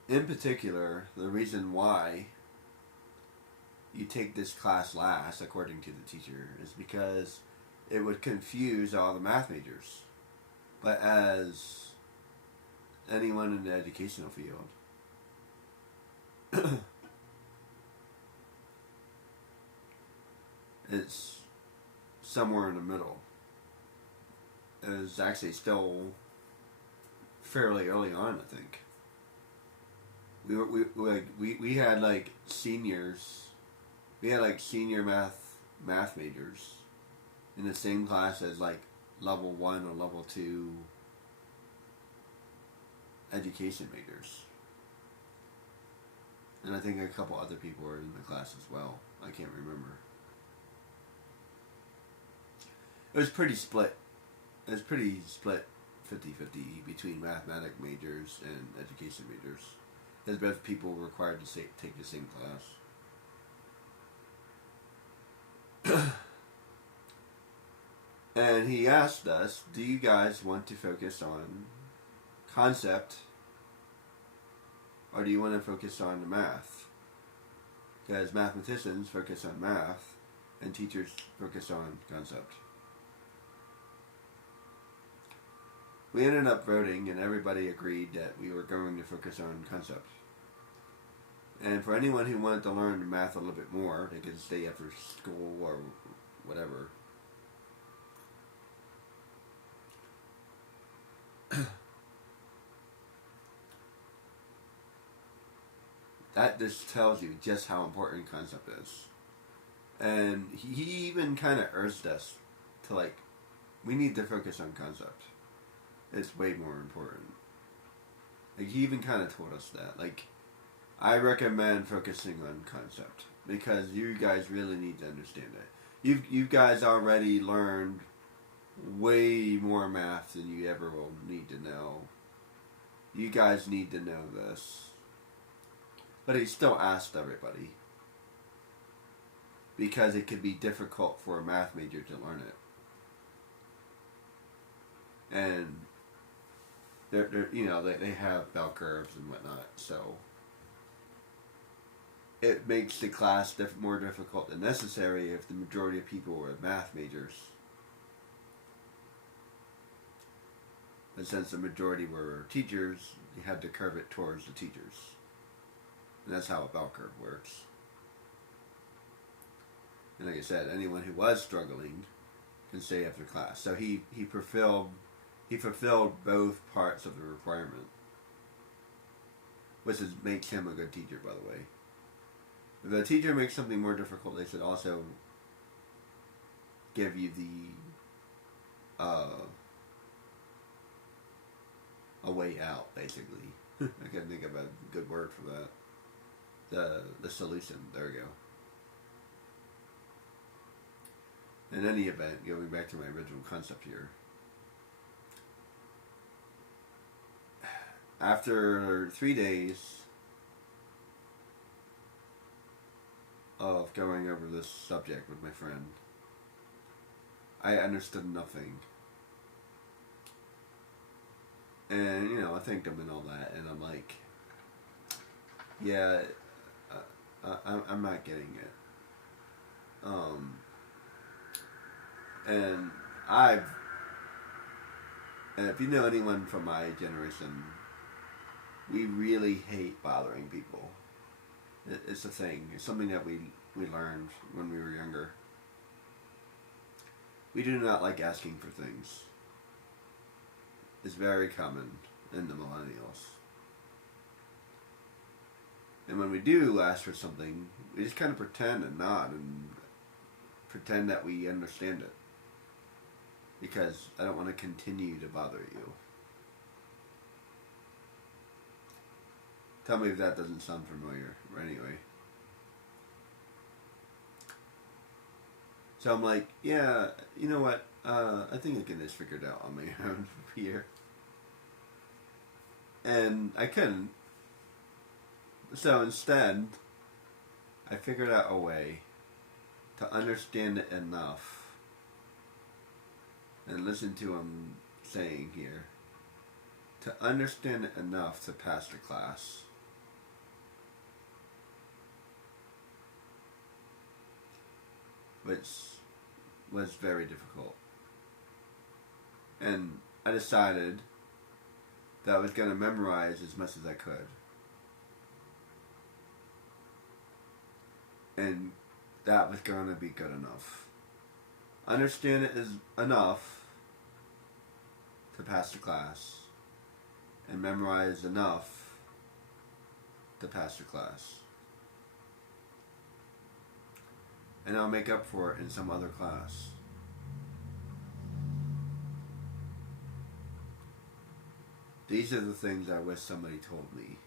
In particular, the reason why you take this class last, according to the teacher, is because it would confuse all the math majors. But as anyone in the educational field, it's somewhere in the middle. It was actually still fairly early on, I think. We had like seniors. We had like senior math majors in the same class as like level 1 or level 2 education majors. And I think a couple other people were in the class as well. I can't remember. It was pretty split. It was pretty split 50-50 between mathematics majors and education majors. As both people were required to take the same class. And he asked us, do you guys want to focus on concept or do you want to focus on the math? Because mathematicians focus on math and teachers focus on concept. We ended up voting and everybody agreed that we were going to focus on concept. And for anyone who wanted to learn math a little bit more, they could stay after school or whatever. That just tells you just how important concept is. And he even kind of urged us to, like, we need to focus on concept. It's way more important. Like, he even kind of told us that. Like, I recommend focusing on concept because you guys really need to understand it. You guys already learned way more math than you ever will need to know. You guys need to know this. But he still asked everybody. Because it could be difficult for a math major to learn it. And they're you know, they have bell curves and whatnot, so it makes the class more difficult than necessary if the majority of people were math majors. And since the majority were teachers, you had to curve it towards the teachers. And that's how a bell curve works. And like I said, anyone who was struggling can stay after class. So he fulfilled both parts of the requirement, which makes him a good teacher, by the way. If a teacher makes something more difficult, they should also give you a way out, basically. I can't think of a good word for that. The solution. There we go. In any event, going back to my original concept here, after 3 days of going over this subject with my friend, I understood nothing. And, you know, I thanked him and all that, and I'm like, yeah, I'm not getting it. And if you know anyone from my generation, we really hate bothering people. It's a thing. It's something that we learned when we were younger. We do not like asking for things. It's very common in the millennials. And when we do ask for something, we just kind of pretend and nod and pretend that we understand it. Because I don't want to continue to bother you. Tell me if that doesn't sound familiar. Anyway. So I'm like, yeah, you know what? I think I can just figure it out on my own here. And I couldn't. So instead, I figured out a way to understand it enough and listen to him saying here, to understand it enough to pass the class. Which was very difficult. And I decided that I was going to memorize as much as I could. And that was going to be good enough. Understand it is enough to pass the class, and memorize enough to pass the class. And I'll make up for it in some other class. These are the things I wish somebody told me.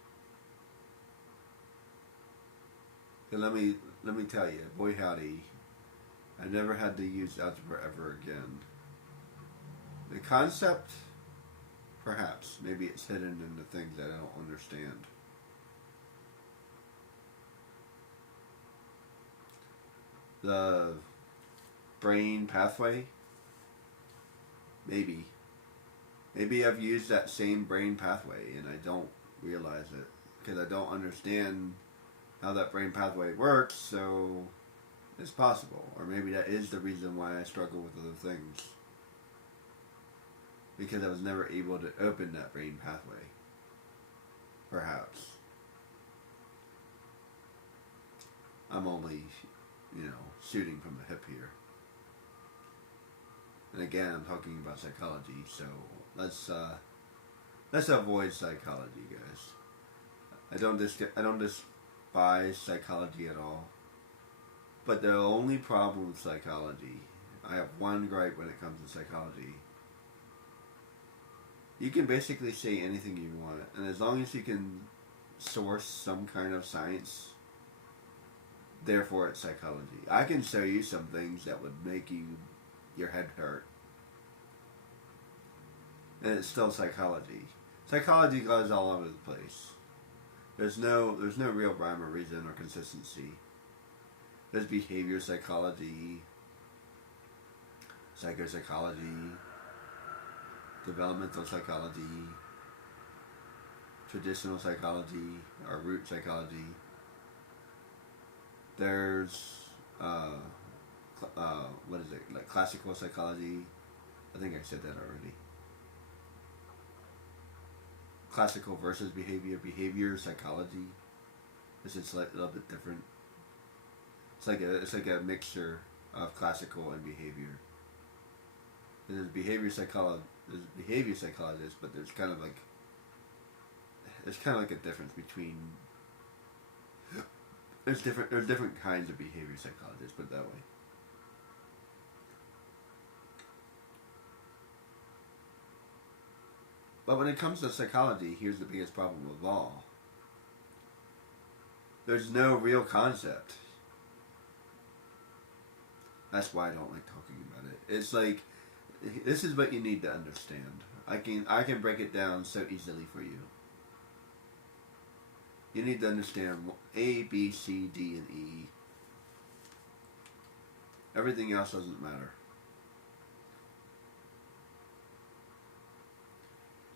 So let me tell you, boy howdy, I never had to use algebra ever again. The concept, perhaps, maybe it's hidden in the things that I don't understand. The brain pathway, maybe. Maybe I've used that same brain pathway and I don't realize it because I don't understand how that brain pathway works, so it's possible. Or maybe that is the reason why I struggle with other things. Because I was never able to open that brain pathway. Perhaps. I'm only, shooting from the hip here. And again, I'm talking about psychology, so let's avoid psychology, guys. I don't despise psychology at all. But the only problem with psychology, I have one gripe when it comes to psychology. You can basically say anything you want, and as long as you can source some kind of science, therefore it's psychology. I can show you some things that would make your head hurt, and it's still psychology. Psychology goes all over the place. There's no real rhyme or reason or consistency. There's behavior psychology, psychopsychology, developmental psychology, traditional psychology, or root psychology. There's what is it, like classical psychology? I think I said that already. Classical versus behavior psychology. This is like a little bit different. It's like a mixture of classical and behavior. There's behavior psychologists, but there's kind of like a difference between. There's different kinds of behavior psychologists, put it that way. But when it comes to psychology, here's the biggest problem of all. There's no real concept. That's why I don't like talking about it. It's like, this is what you need to understand. I can break it down so easily for you. You need to understand A, B, C, D, and E. Everything else doesn't matter.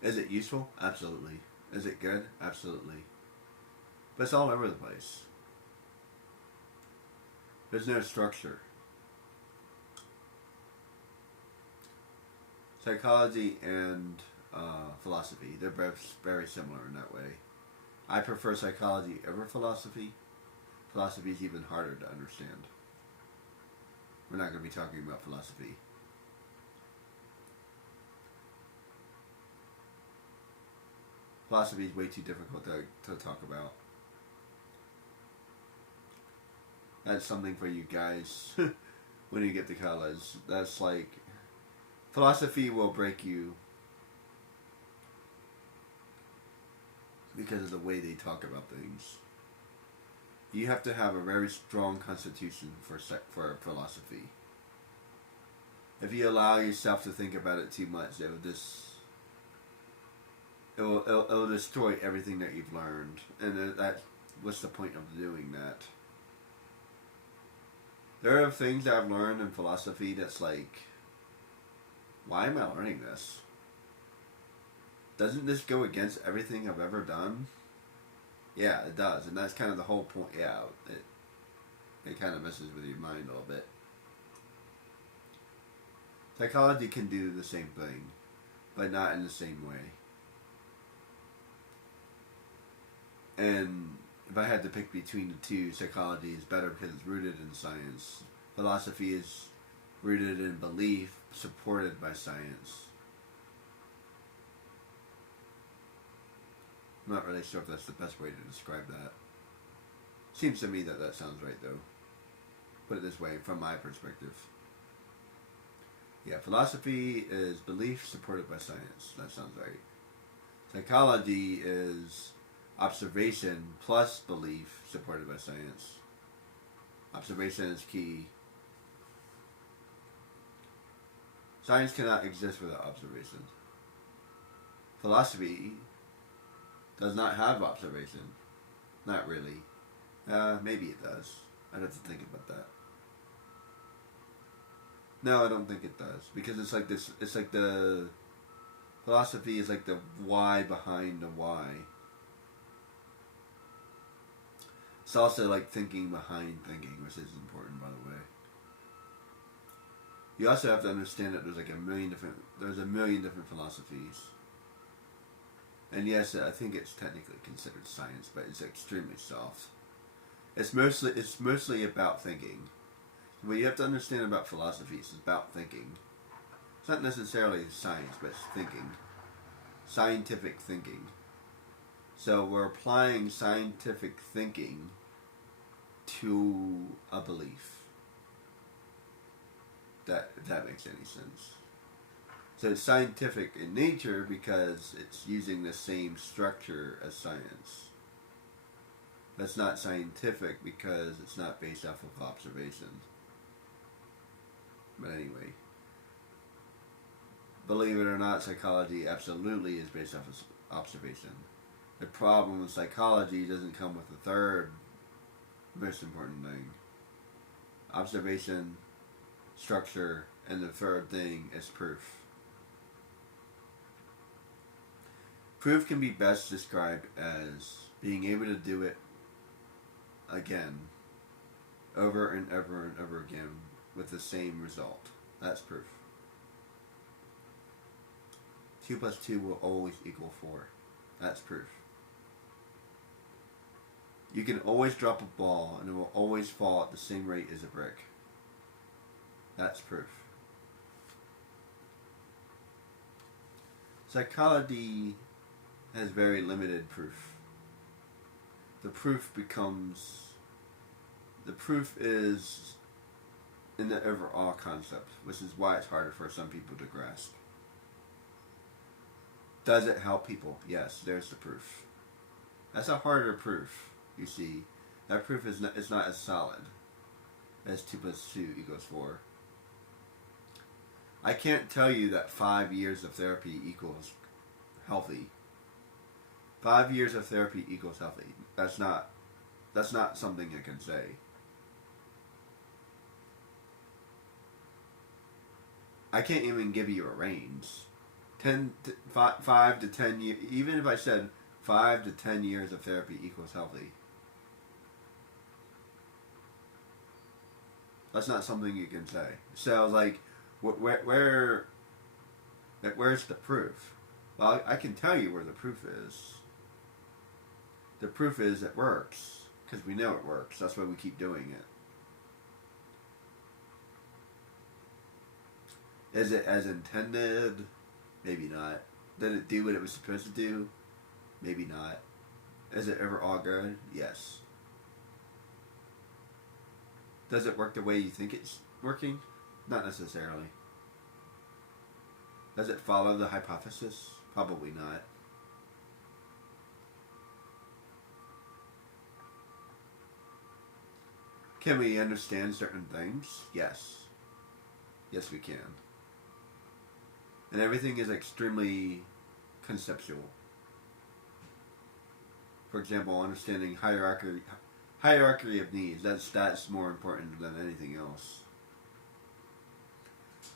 Is it useful? Absolutely. Is it good? Absolutely. But it's all over the place. There's no structure. Psychology and philosophy, they're both very similar in that way. I prefer psychology over philosophy. Philosophy is even harder to understand. We're not going to be talking about philosophy. Philosophy is way too difficult to talk about. That's something for you guys when you get to college. That's like, philosophy will break you because of the way they talk about things. You have to have a very strong constitution for philosophy. If you allow yourself to think about it too much, it'll destroy everything that you've learned. And what's the point of doing that? There are things that I've learned in philosophy that's like, why am I learning this? Doesn't this go against everything I've ever done? Yeah, it does, and that's kind of the whole point. Yeah, it kind of messes with your mind a little bit. Psychology can do the same thing, but not in the same way. And if I had to pick between the two, psychology is better because it's rooted in science. Philosophy is rooted in belief, supported by science. I'm not really sure if that's the best way to describe that. Seems to me that sounds right, though. Put it this way, from my perspective. Yeah, philosophy is belief supported by science. That sounds right. Psychology is observation plus belief supported by science. Observation is key. Science cannot exist without observation. Philosophy does not have observation. Not really. Maybe it does. I'd have to think about that. No, I don't think it does. Because it's like this, it's like the philosophy is like the why behind the why. It's also like thinking behind thinking, which is important, by the way. You also have to understand that there's a million different philosophies. And yes, I think it's technically considered science, but it's extremely soft. It's mostly about thinking. What you have to understand about philosophy is about thinking. It's not necessarily science, but it's thinking. Scientific thinking. So we're applying scientific thinking to a belief. If that makes any sense. So it's scientific in nature because it's using the same structure as science. That's not scientific because it's not based off of observation. But anyway, believe it or not, psychology absolutely is based off of observation. The problem with psychology doesn't come with the third most important thing. Observation, structure, and the third thing is proof. Proof can be best described as being able to do it again, over and over and over again, with the same result. That's proof. 2 plus 2 will always equal 4. That's proof. You can always drop a ball and it will always fall at the same rate as a brick. That's proof. Psychology has very limited proof. The proof is in the overall concept, which is why it's harder for some people to grasp. Does it help people? Yes, there's the proof. That's a harder proof, you see. That proof is not as solid as 2 plus 2 equals 4. I can't tell you that 5 years of therapy equals healthy. 5 years of therapy equals healthy. That's not something I can say. I can't even give you a range. 5 to 10 years. Even if I said 5 to 10 years of therapy equals healthy, that's not something you can say. So like, where's the proof? Well, I can tell you where the proof is. The proof is it works, because we know it works. That's why we keep doing it. Is it as intended? Maybe not. Did it do what it was supposed to do? Maybe not. Is it overall good? Yes. Does it work the way you think it's working? Not necessarily. Does it follow the hypothesis? Probably not. Can we understand certain things? Yes. Yes, we can. And everything is extremely conceptual. For example, understanding hierarchy of needs. That's more important than anything else.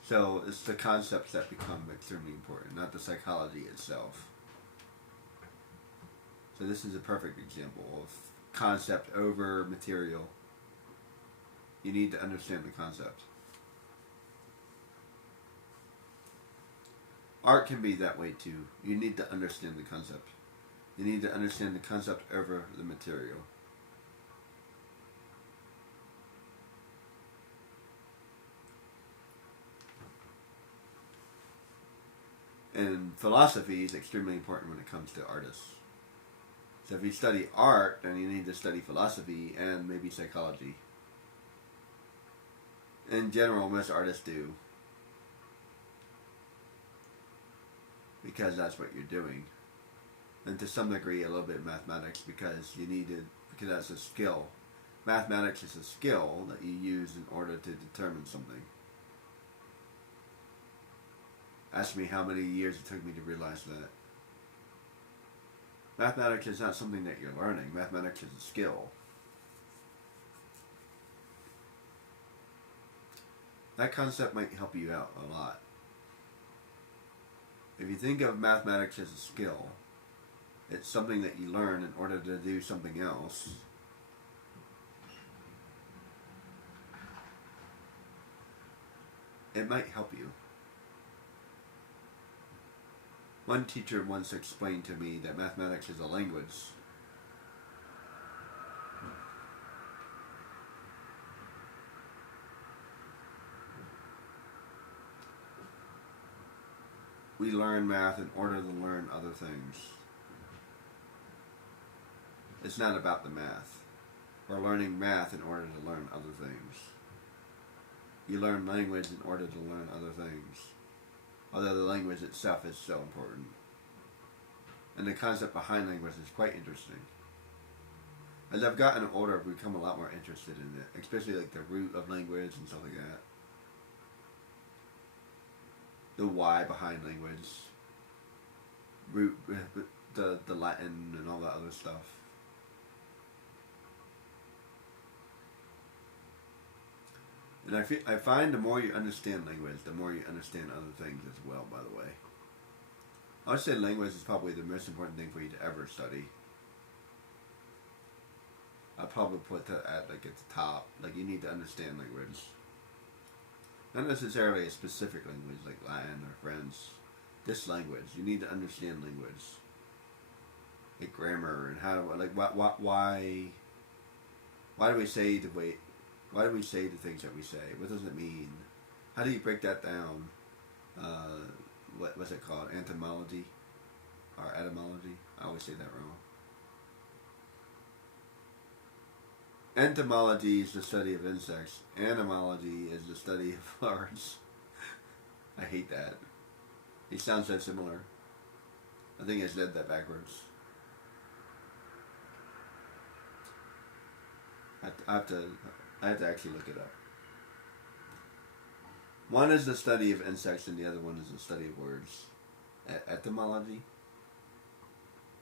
So it's the concepts that become extremely important, not the psychology itself. So this is a perfect example of concept over material. You need to understand the concept. Art can be that way too. You need to understand the concept. You need to understand the concept over the material. And philosophy is extremely important when it comes to artists. So if you study art, then you need to study philosophy and maybe psychology. In general, most artists do. Because that's what you're doing. And to some degree, a little bit of mathematics because that's a skill. Mathematics is a skill that you use in order to determine something. Ask me how many years it took me to realize that. Mathematics is not something that you're learning. Mathematics is a skill. That concept might help you out a lot. If you think of mathematics as a skill, it's something that you learn in order to do something else. It might help you. One teacher once explained to me that mathematics is a language. We learn math in order to learn other things. It's not about the math. We're learning math in order to learn other things. you learn language in order to learn other things. Although the language itself is so important. And the concept behind language is quite interesting. As I've gotten older, I've become a lot more interested in it, especially like the root of language and stuff like that. The why behind language, root, the Latin and all that other stuff. And I find the more you understand language, the more you understand other things as well, by the way. I would say language is probably the most important thing for you to ever study. I'd probably put that at like at the top. Like, you need to understand language. Not necessarily a specific language like Latin or French. This language. You need to understand language. Like grammar and how, like, why do we say the way, why do we say the things that we say? What does it mean? How do you break that down? What's it called? Etymology? Or etymology? I always say that wrong. Entomology is the study of insects. Animology is the study of flowers. I hate that. It sounds so similar. I think I said that backwards. I have to actually look it up. One is the study of insects and the other one is the study of words. Etymology?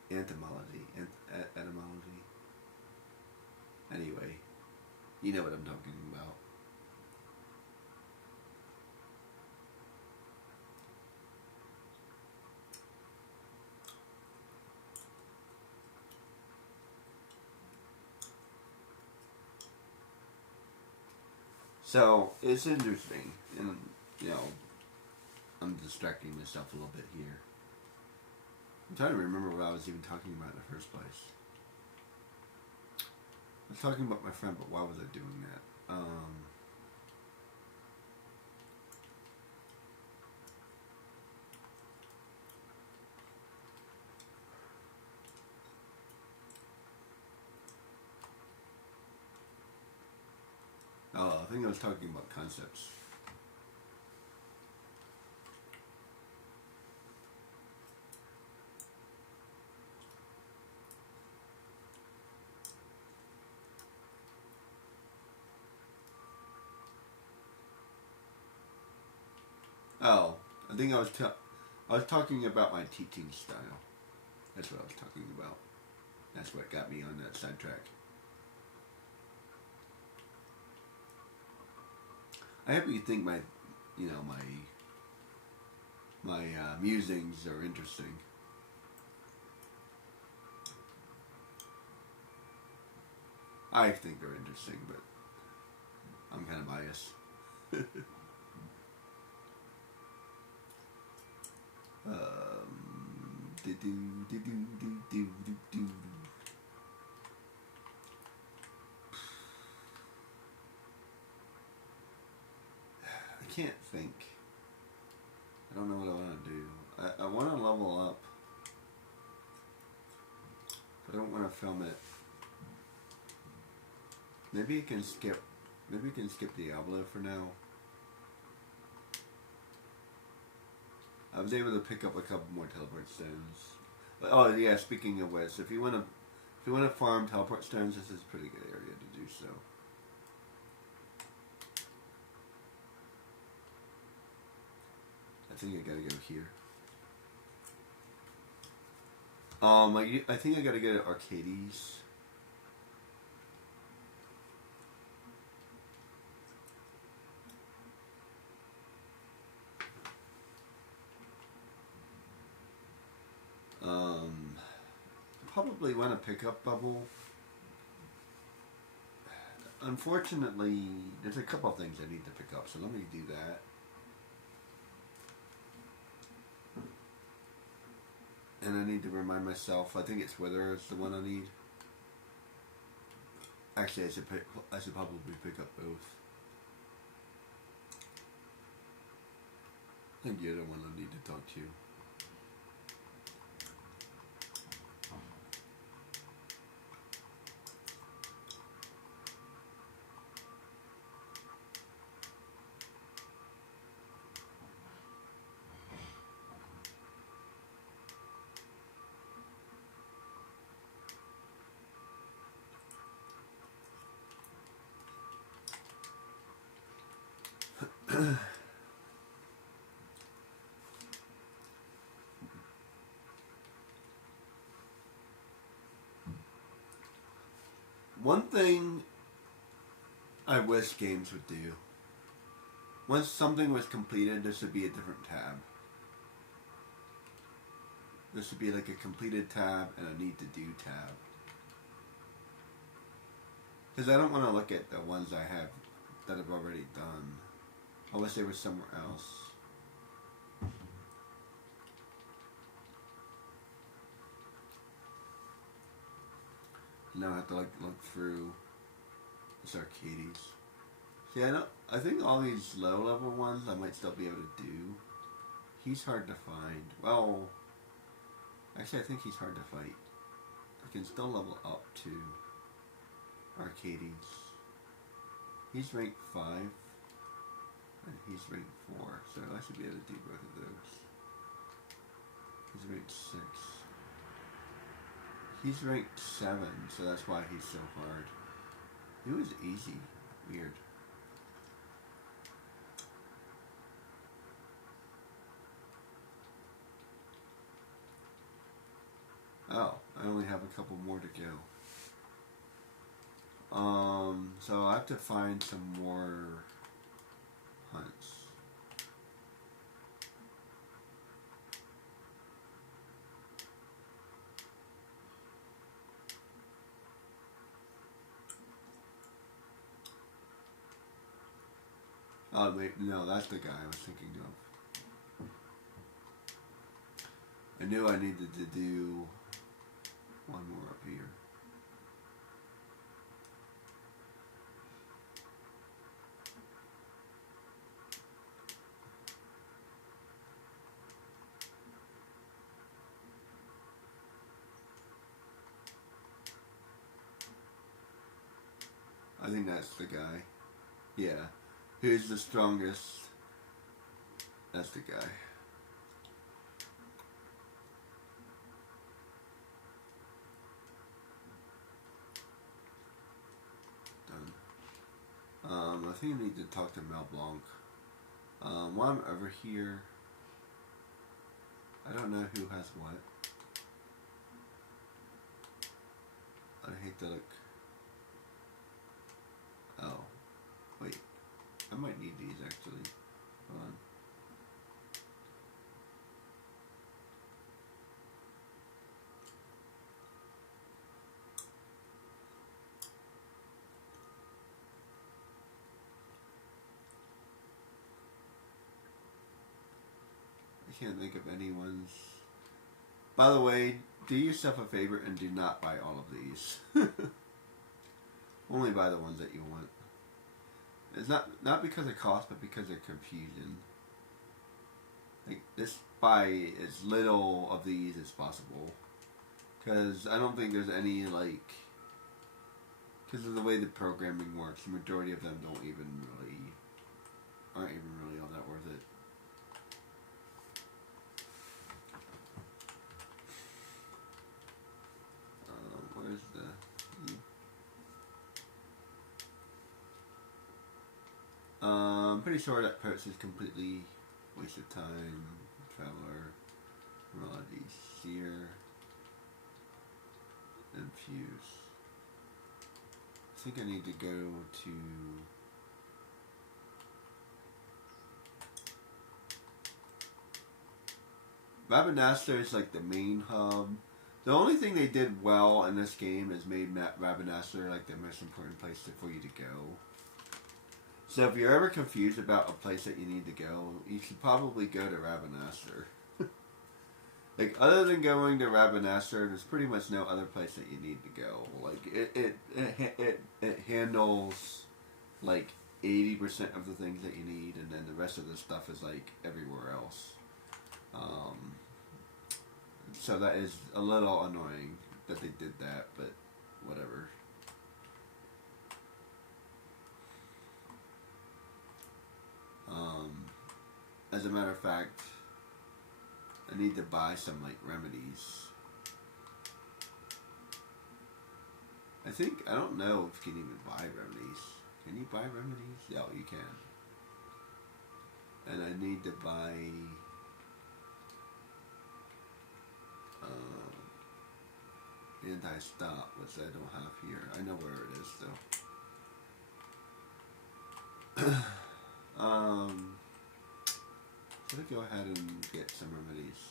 Entomology. Etymology. Anyway, you know what I'm talking about. So, it's interesting, and, you know, I'm distracting myself a little bit here. I'm trying to remember what I was even talking about in the first place. I was talking about my friend, but why was I doing that? I think I was talking about concepts. Oh, I think I was talking about my teaching style. That's what I was talking about. That's what got me on that sidetrack. I hope you think my musings are interesting. I think they're interesting, but I'm kind of biased. I can't think. I don't know what I want to do. I want to level up, but I don't want to film it. Maybe you can skip. Maybe you can skip Diablo for now. I was able to pick up a couple more teleport stones. Oh yeah, speaking of which, if you want to farm teleport stones, this is a pretty good area to do so. I think I gotta go here. I think I gotta go to Arcades. Probably want to pick up Bubble. Unfortunately, there's a couple of things I need to pick up, so let me do that. And I need to remind myself, I think it's Wither is the one I need. Actually, I should probably pick up both. I think you're the one I need to talk to. One thing I wish games would do. Once something was completed, this would be a different tab. This would be like a completed tab and a need to do tab. Because I don't want to look at the ones I have that I've already done. I wish they were somewhere else. Now I have to like look through this Arcades. See, I think all these low level ones I might still be able to do. He's hard to find. Well, actually I think he's hard to fight. I can still level up to Arcades. He's ranked 5 and he's ranked 4, so I should be able to do both of those. He's ranked 6. He's ranked 7, so that's why he's so hard. It was easy. Weird. Oh, I only have a couple more to go. So I have to find some more hunts. Oh wait, no, that's the guy I was thinking of. I knew I needed to do one more up here. I think that's the guy. Yeah. Who's the strongest? That's the guy. Done. I think I need to talk to Mel Blanc. While I'm over here, I don't know who has what. I hate to look. Oh, wait. I might need these actually. Hold on. I can't think of anyone's. By the way, do yourself a favor and do not buy all of these. Only buy the ones that you want. It's not because of cost, but because of confusion. Like, just buy as little of these as possible. Because I don't think there's any, like... Because of the way the programming works, the majority of them aren't even really all that worth it. Where's the... I'm pretty sure that post is completely waste of time. Traveler, Melody, Seer, and Fuse. I think I need to go to... Rabanastre is like the main hub. The only thing they did well in this game is made Rabanastre like the most important place for you to go. So if you're ever confused about a place that you need to go, you should probably go to Rabanastre. Like, other than going to Rabanastre, there's pretty much no other place that you need to go. Like, it handles like 80% of the things that you need, and then the rest of the stuff is like everywhere else. So that is a little annoying that they did that, but whatever. As a matter of fact, I need to buy some like remedies. I don't know if you can even buy remedies. Can you buy remedies? Yeah, you can. and I need to buy anti-stop, which I don't have here. I know where it is though. Should I go ahead and get some remedies?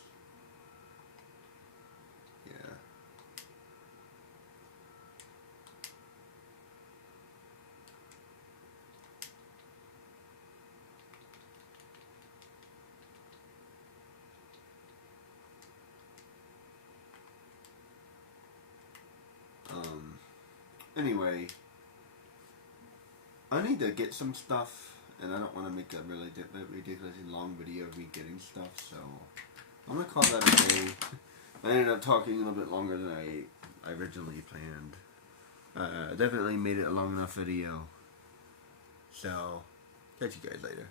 Yeah. Anyway, I need to get some stuff, and I don't want to make a really ridiculously long video of me getting stuff, so I'm gonna call that a day. I ended up talking a little bit longer than I originally planned. Definitely made it a long enough video. So, catch you guys later.